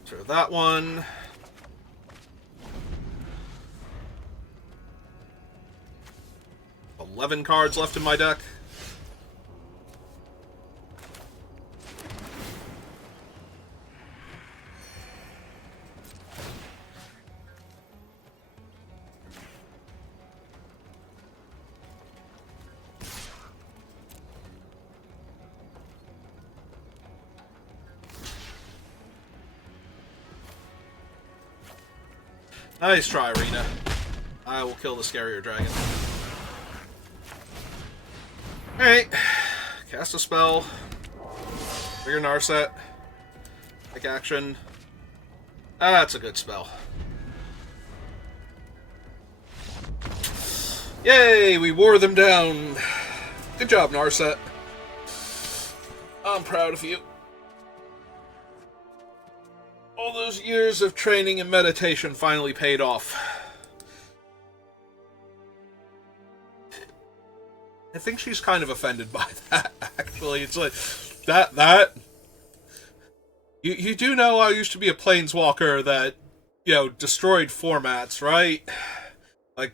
So that one. $11 cards left in my deck. Nice try, Arena. I will kill the scarier dragon. Alright. Cast a spell. Trigger Narset. Take action. That's a good spell. Yay! We wore them down. Good job, Narset. I'm proud of you. All those years of training and meditation finally paid off. I think she's kind of offended by that, actually. It's like, that... You do know I used to be a planeswalker that, you know, destroyed formats, right? Like,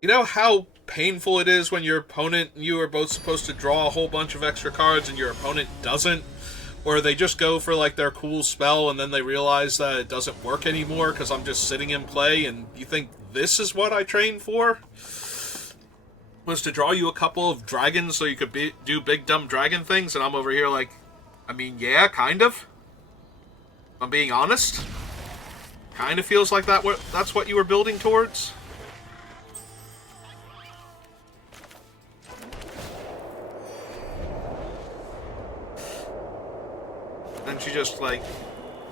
you know how painful it is when your opponent and you are both supposed to draw a whole bunch of extra cards and your opponent doesn't? Or they just go for, like, their cool spell and then they realize that it doesn't work anymore because I'm just sitting in play, and you think this is what I trained for? Was to draw you a couple of dragons so you could do big dumb dragon things, and I'm over here like, I mean, yeah, kind of. If I'm being honest. Kind of feels like that's what you were building towards. And she just, like,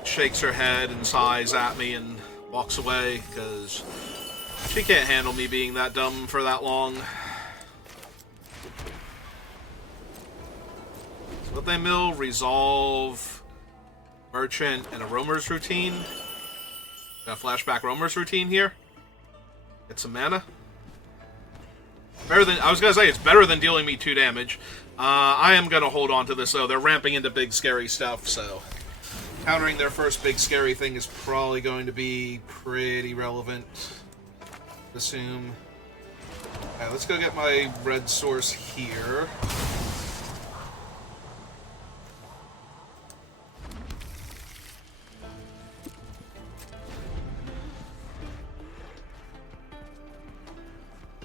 shakes her head and sighs at me and walks away, because she can't handle me being that dumb for that long. So what they mill, Resolve, Merchant, and a Roamer's Routine. Got a flashback Roamer's Routine here. Get some mana. Better than, I was gonna say, it's better than dealing me 2 damage. I am going to hold on to this, though. They're ramping into big, scary stuff, so countering their first big, scary thing is probably going to be pretty relevant, I assume. Alright, let's go get my red source here.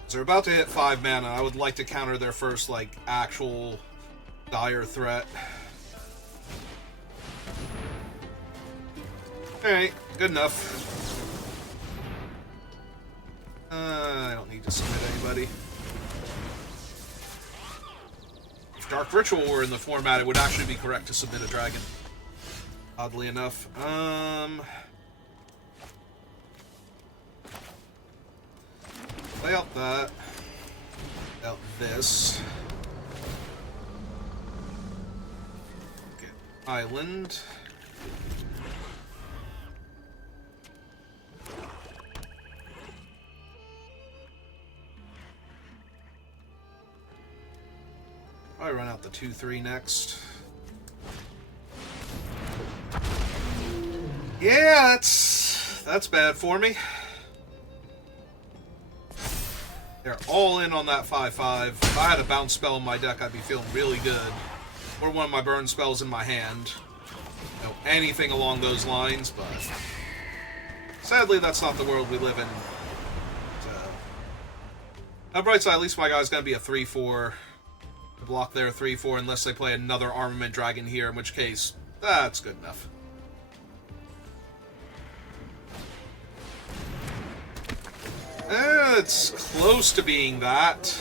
They're about to hit 5 mana. I would like to counter their first, like, actual dire threat. Alright, good enough. I don't need to submit anybody. If Dark Ritual were in the format, it would actually be correct to submit a dragon. Oddly enough. Play out that. Play out this. Okay. Island. Probably run out the 2/3 next. Yeah, that's bad for me. They're all in on that 5/5. If I had a bounce spell in my deck, I'd be feeling really good. Or one of my burn spells in my hand. You know, anything along those lines, but Sadly, that's not the world we live in. So, on the bright side, at least my guy's going to be a 3-4. Block there 3-4 unless they play another armament dragon here, in which case, that's good enough. It's close to being that.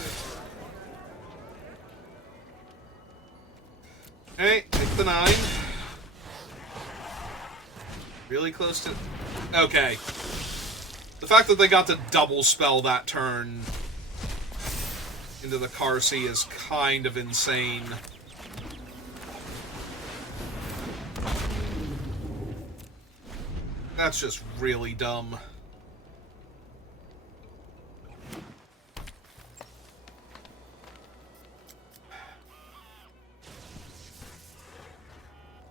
Okay, take the 9. Really close to... Okay. The fact that they got to double spell that turn into the Carsey is kind of insane. That's just really dumb.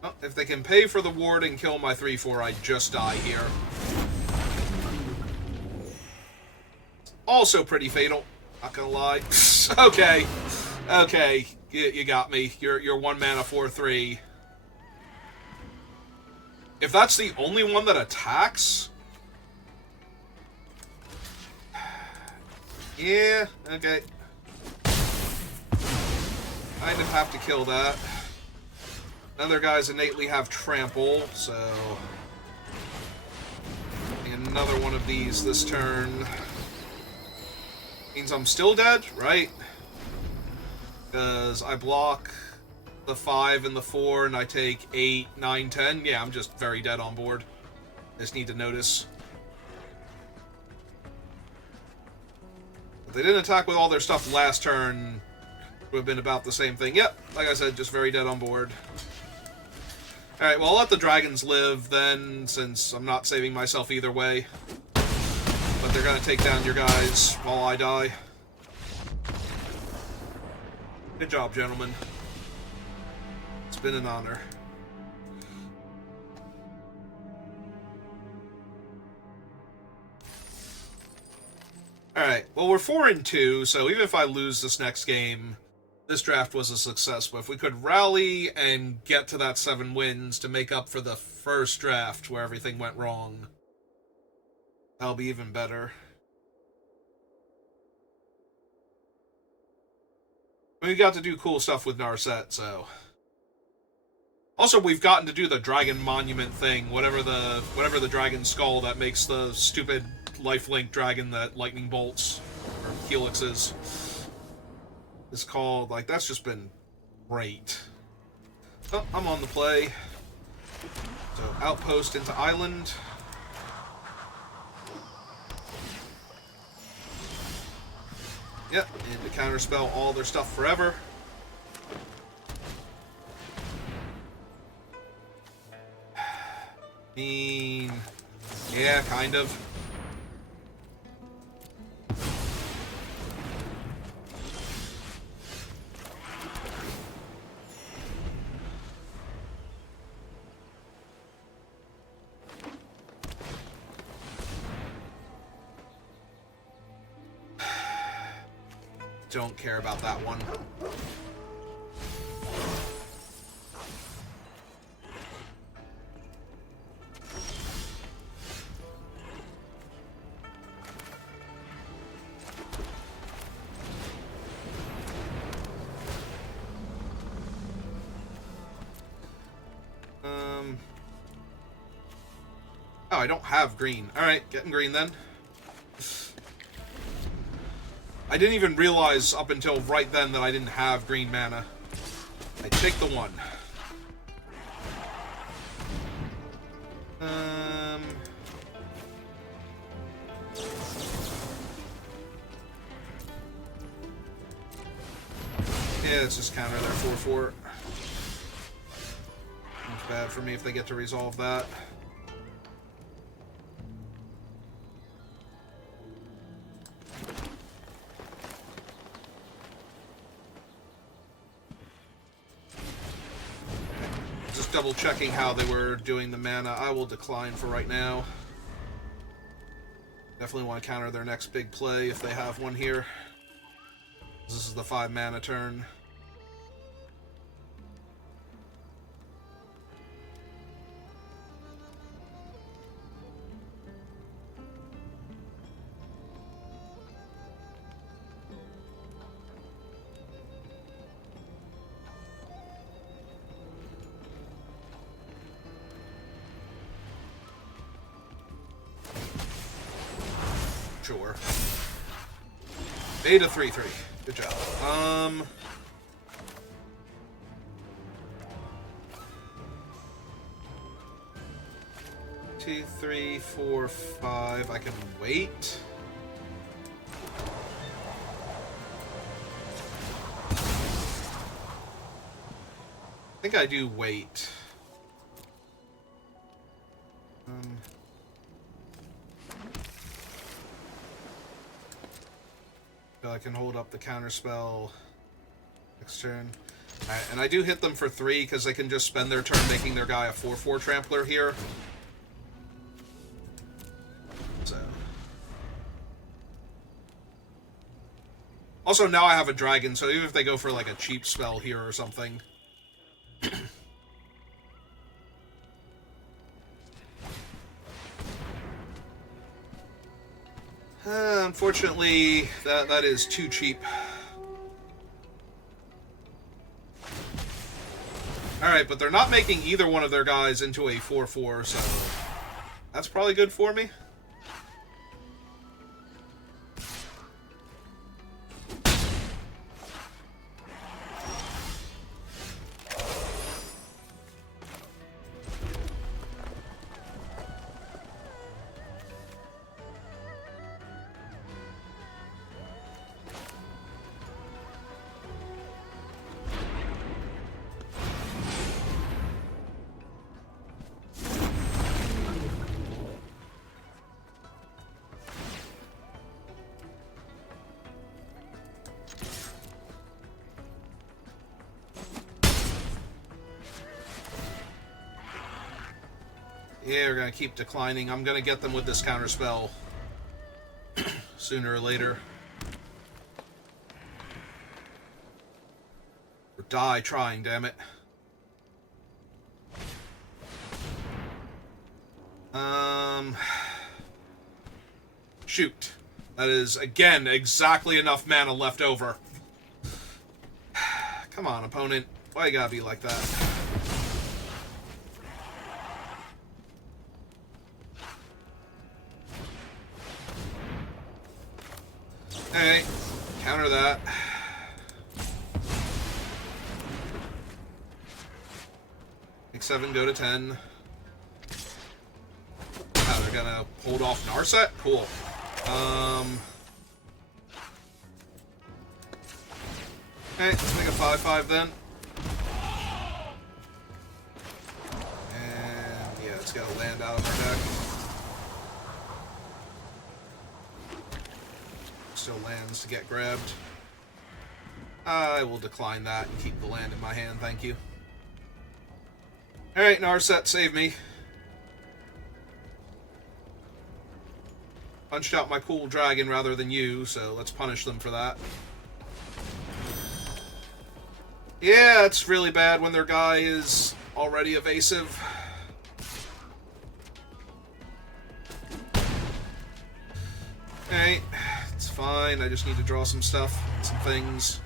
Well, if they can pay for the ward and kill my 3-4, I just die here. Also pretty fatal, not gonna lie. Okay. Okay, you got me. You're 1 mana 4/3. If that's the only one that attacks... Yeah, okay. Kind of have to kill that. Other guys innately have trample, so... Another one of these this turn. Means I'm still dead, right? Because I block the 5 and the 4, and I take 8, 9, 10. Yeah, I'm just very dead on board. I just need to notice. If they didn't attack with all their stuff last turn, it would have been about the same thing. Yep, like I said, just very dead on board. Alright, well, I'll let the dragons live then, since I'm not saving myself either way. But they're gonna take down your guys while I die. Good job, gentlemen. It's been an honor. Alright, well, we're 4-2, so even if I lose this next game, this draft was a success. But if we could rally and get to that 7 wins to make up for the first draft where everything went wrong, that'll be even better. We got to do cool stuff with Narset, so... Also, we've gotten to do the Dragon Monument thing, whatever the dragon skull that makes the stupid lifelink dragon that lightning bolts, or helixes, is called. Like, that's just been great. Oh, I'm on the play. So, outpost into island. Yep, and to counterspell all their stuff forever. Yeah, kind of. Don't care about that one. Oh, I don't have green. Alright, getting green then. I didn't even realize up until right then that I didn't have green mana. I take the 1. Yeah, let's just counter their 4/4. It's bad for me if they get to resolve that. Double checking how they were doing the mana. I will decline for right now. Definitely want to counter their next big play if they have one here. This is the 5 mana turn. sure. Made a 3/3. Good job. 2, 3, 4, 5. I can wait. I think I do wait. So I can hold up the counterspell next turn. Alright, and I do hit them for 3 because they can just spend their turn making their guy a 4/4 trampler here. So. Also, now I have a dragon, so even if they go for like a cheap spell here or something. Unfortunately, that is too cheap. Alright, but they're not making either one of their guys into a 4/4, so that's probably good for me. Yeah, we're gonna keep declining. I'm gonna get them with this counterspell sooner or later. Or die trying, damn it. Shoot. That is, again, exactly enough mana left over. Come on, opponent. Why you gotta be like that? Alright, counter that. Make 7 go to 10. Oh, they're gonna hold off Narset? Cool. Okay, let's make a 5/5 then. And yeah, it's gotta land out of our deck. Still lands to get grabbed. I will decline that and keep the land in my hand, thank you. Alright, Narset, save me. Punched out my cool dragon rather than you, so let's punish them for that. Yeah, it's really bad when their guy is already evasive. Alright, it's fine. I just need to draw some stuff, some things.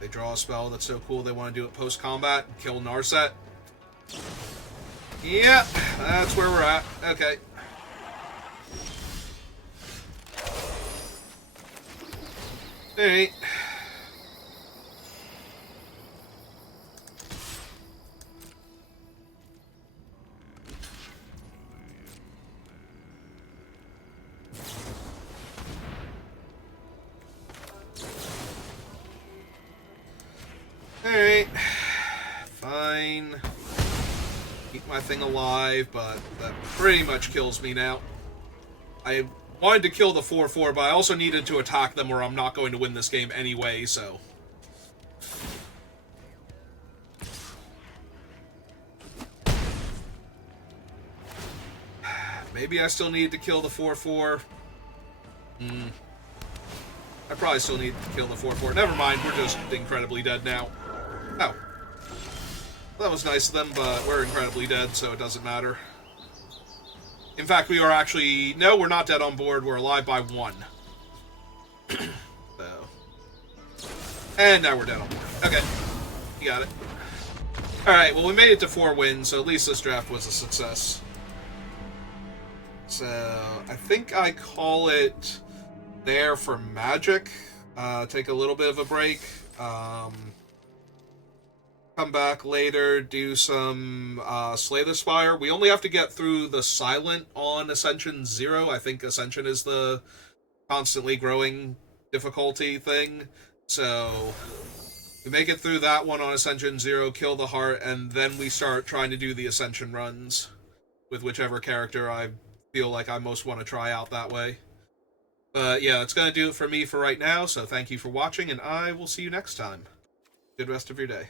They draw a spell that's so cool they want to do it post-combat and kill Narset. Yep, that's where we're at. Okay. Alright. Alright. Fine. Keep my thing alive, but that pretty much kills me now. I wanted to kill the 4/4, but I also needed to attack them or I'm not going to win this game anyway, so... Maybe I still need to kill the 4/4. I probably still need to kill the 4/4. Never mind, we're just incredibly dead now. Oh. That was nice of them, but we're incredibly dead, so it doesn't matter. In fact, we are actually... No, we're not dead on board. We're alive by 1. So. And now we're dead on board. Okay. You got it. Alright, well, we made it to 4 wins, so at least this draft was a success. So, I think I call it there for Magic. Take a little bit of a break. Come back later, do some Slay the Spire. We only have to get through the Silent on Ascension 0. I think Ascension is the constantly growing difficulty thing. So we make it through that one on Ascension 0, kill the heart, and then we start trying to do the Ascension runs with whichever character I feel like I most want to try out that way. But yeah, that's going to do it for me for right now, so thank you for watching, and I will see you next time. Good rest of your day.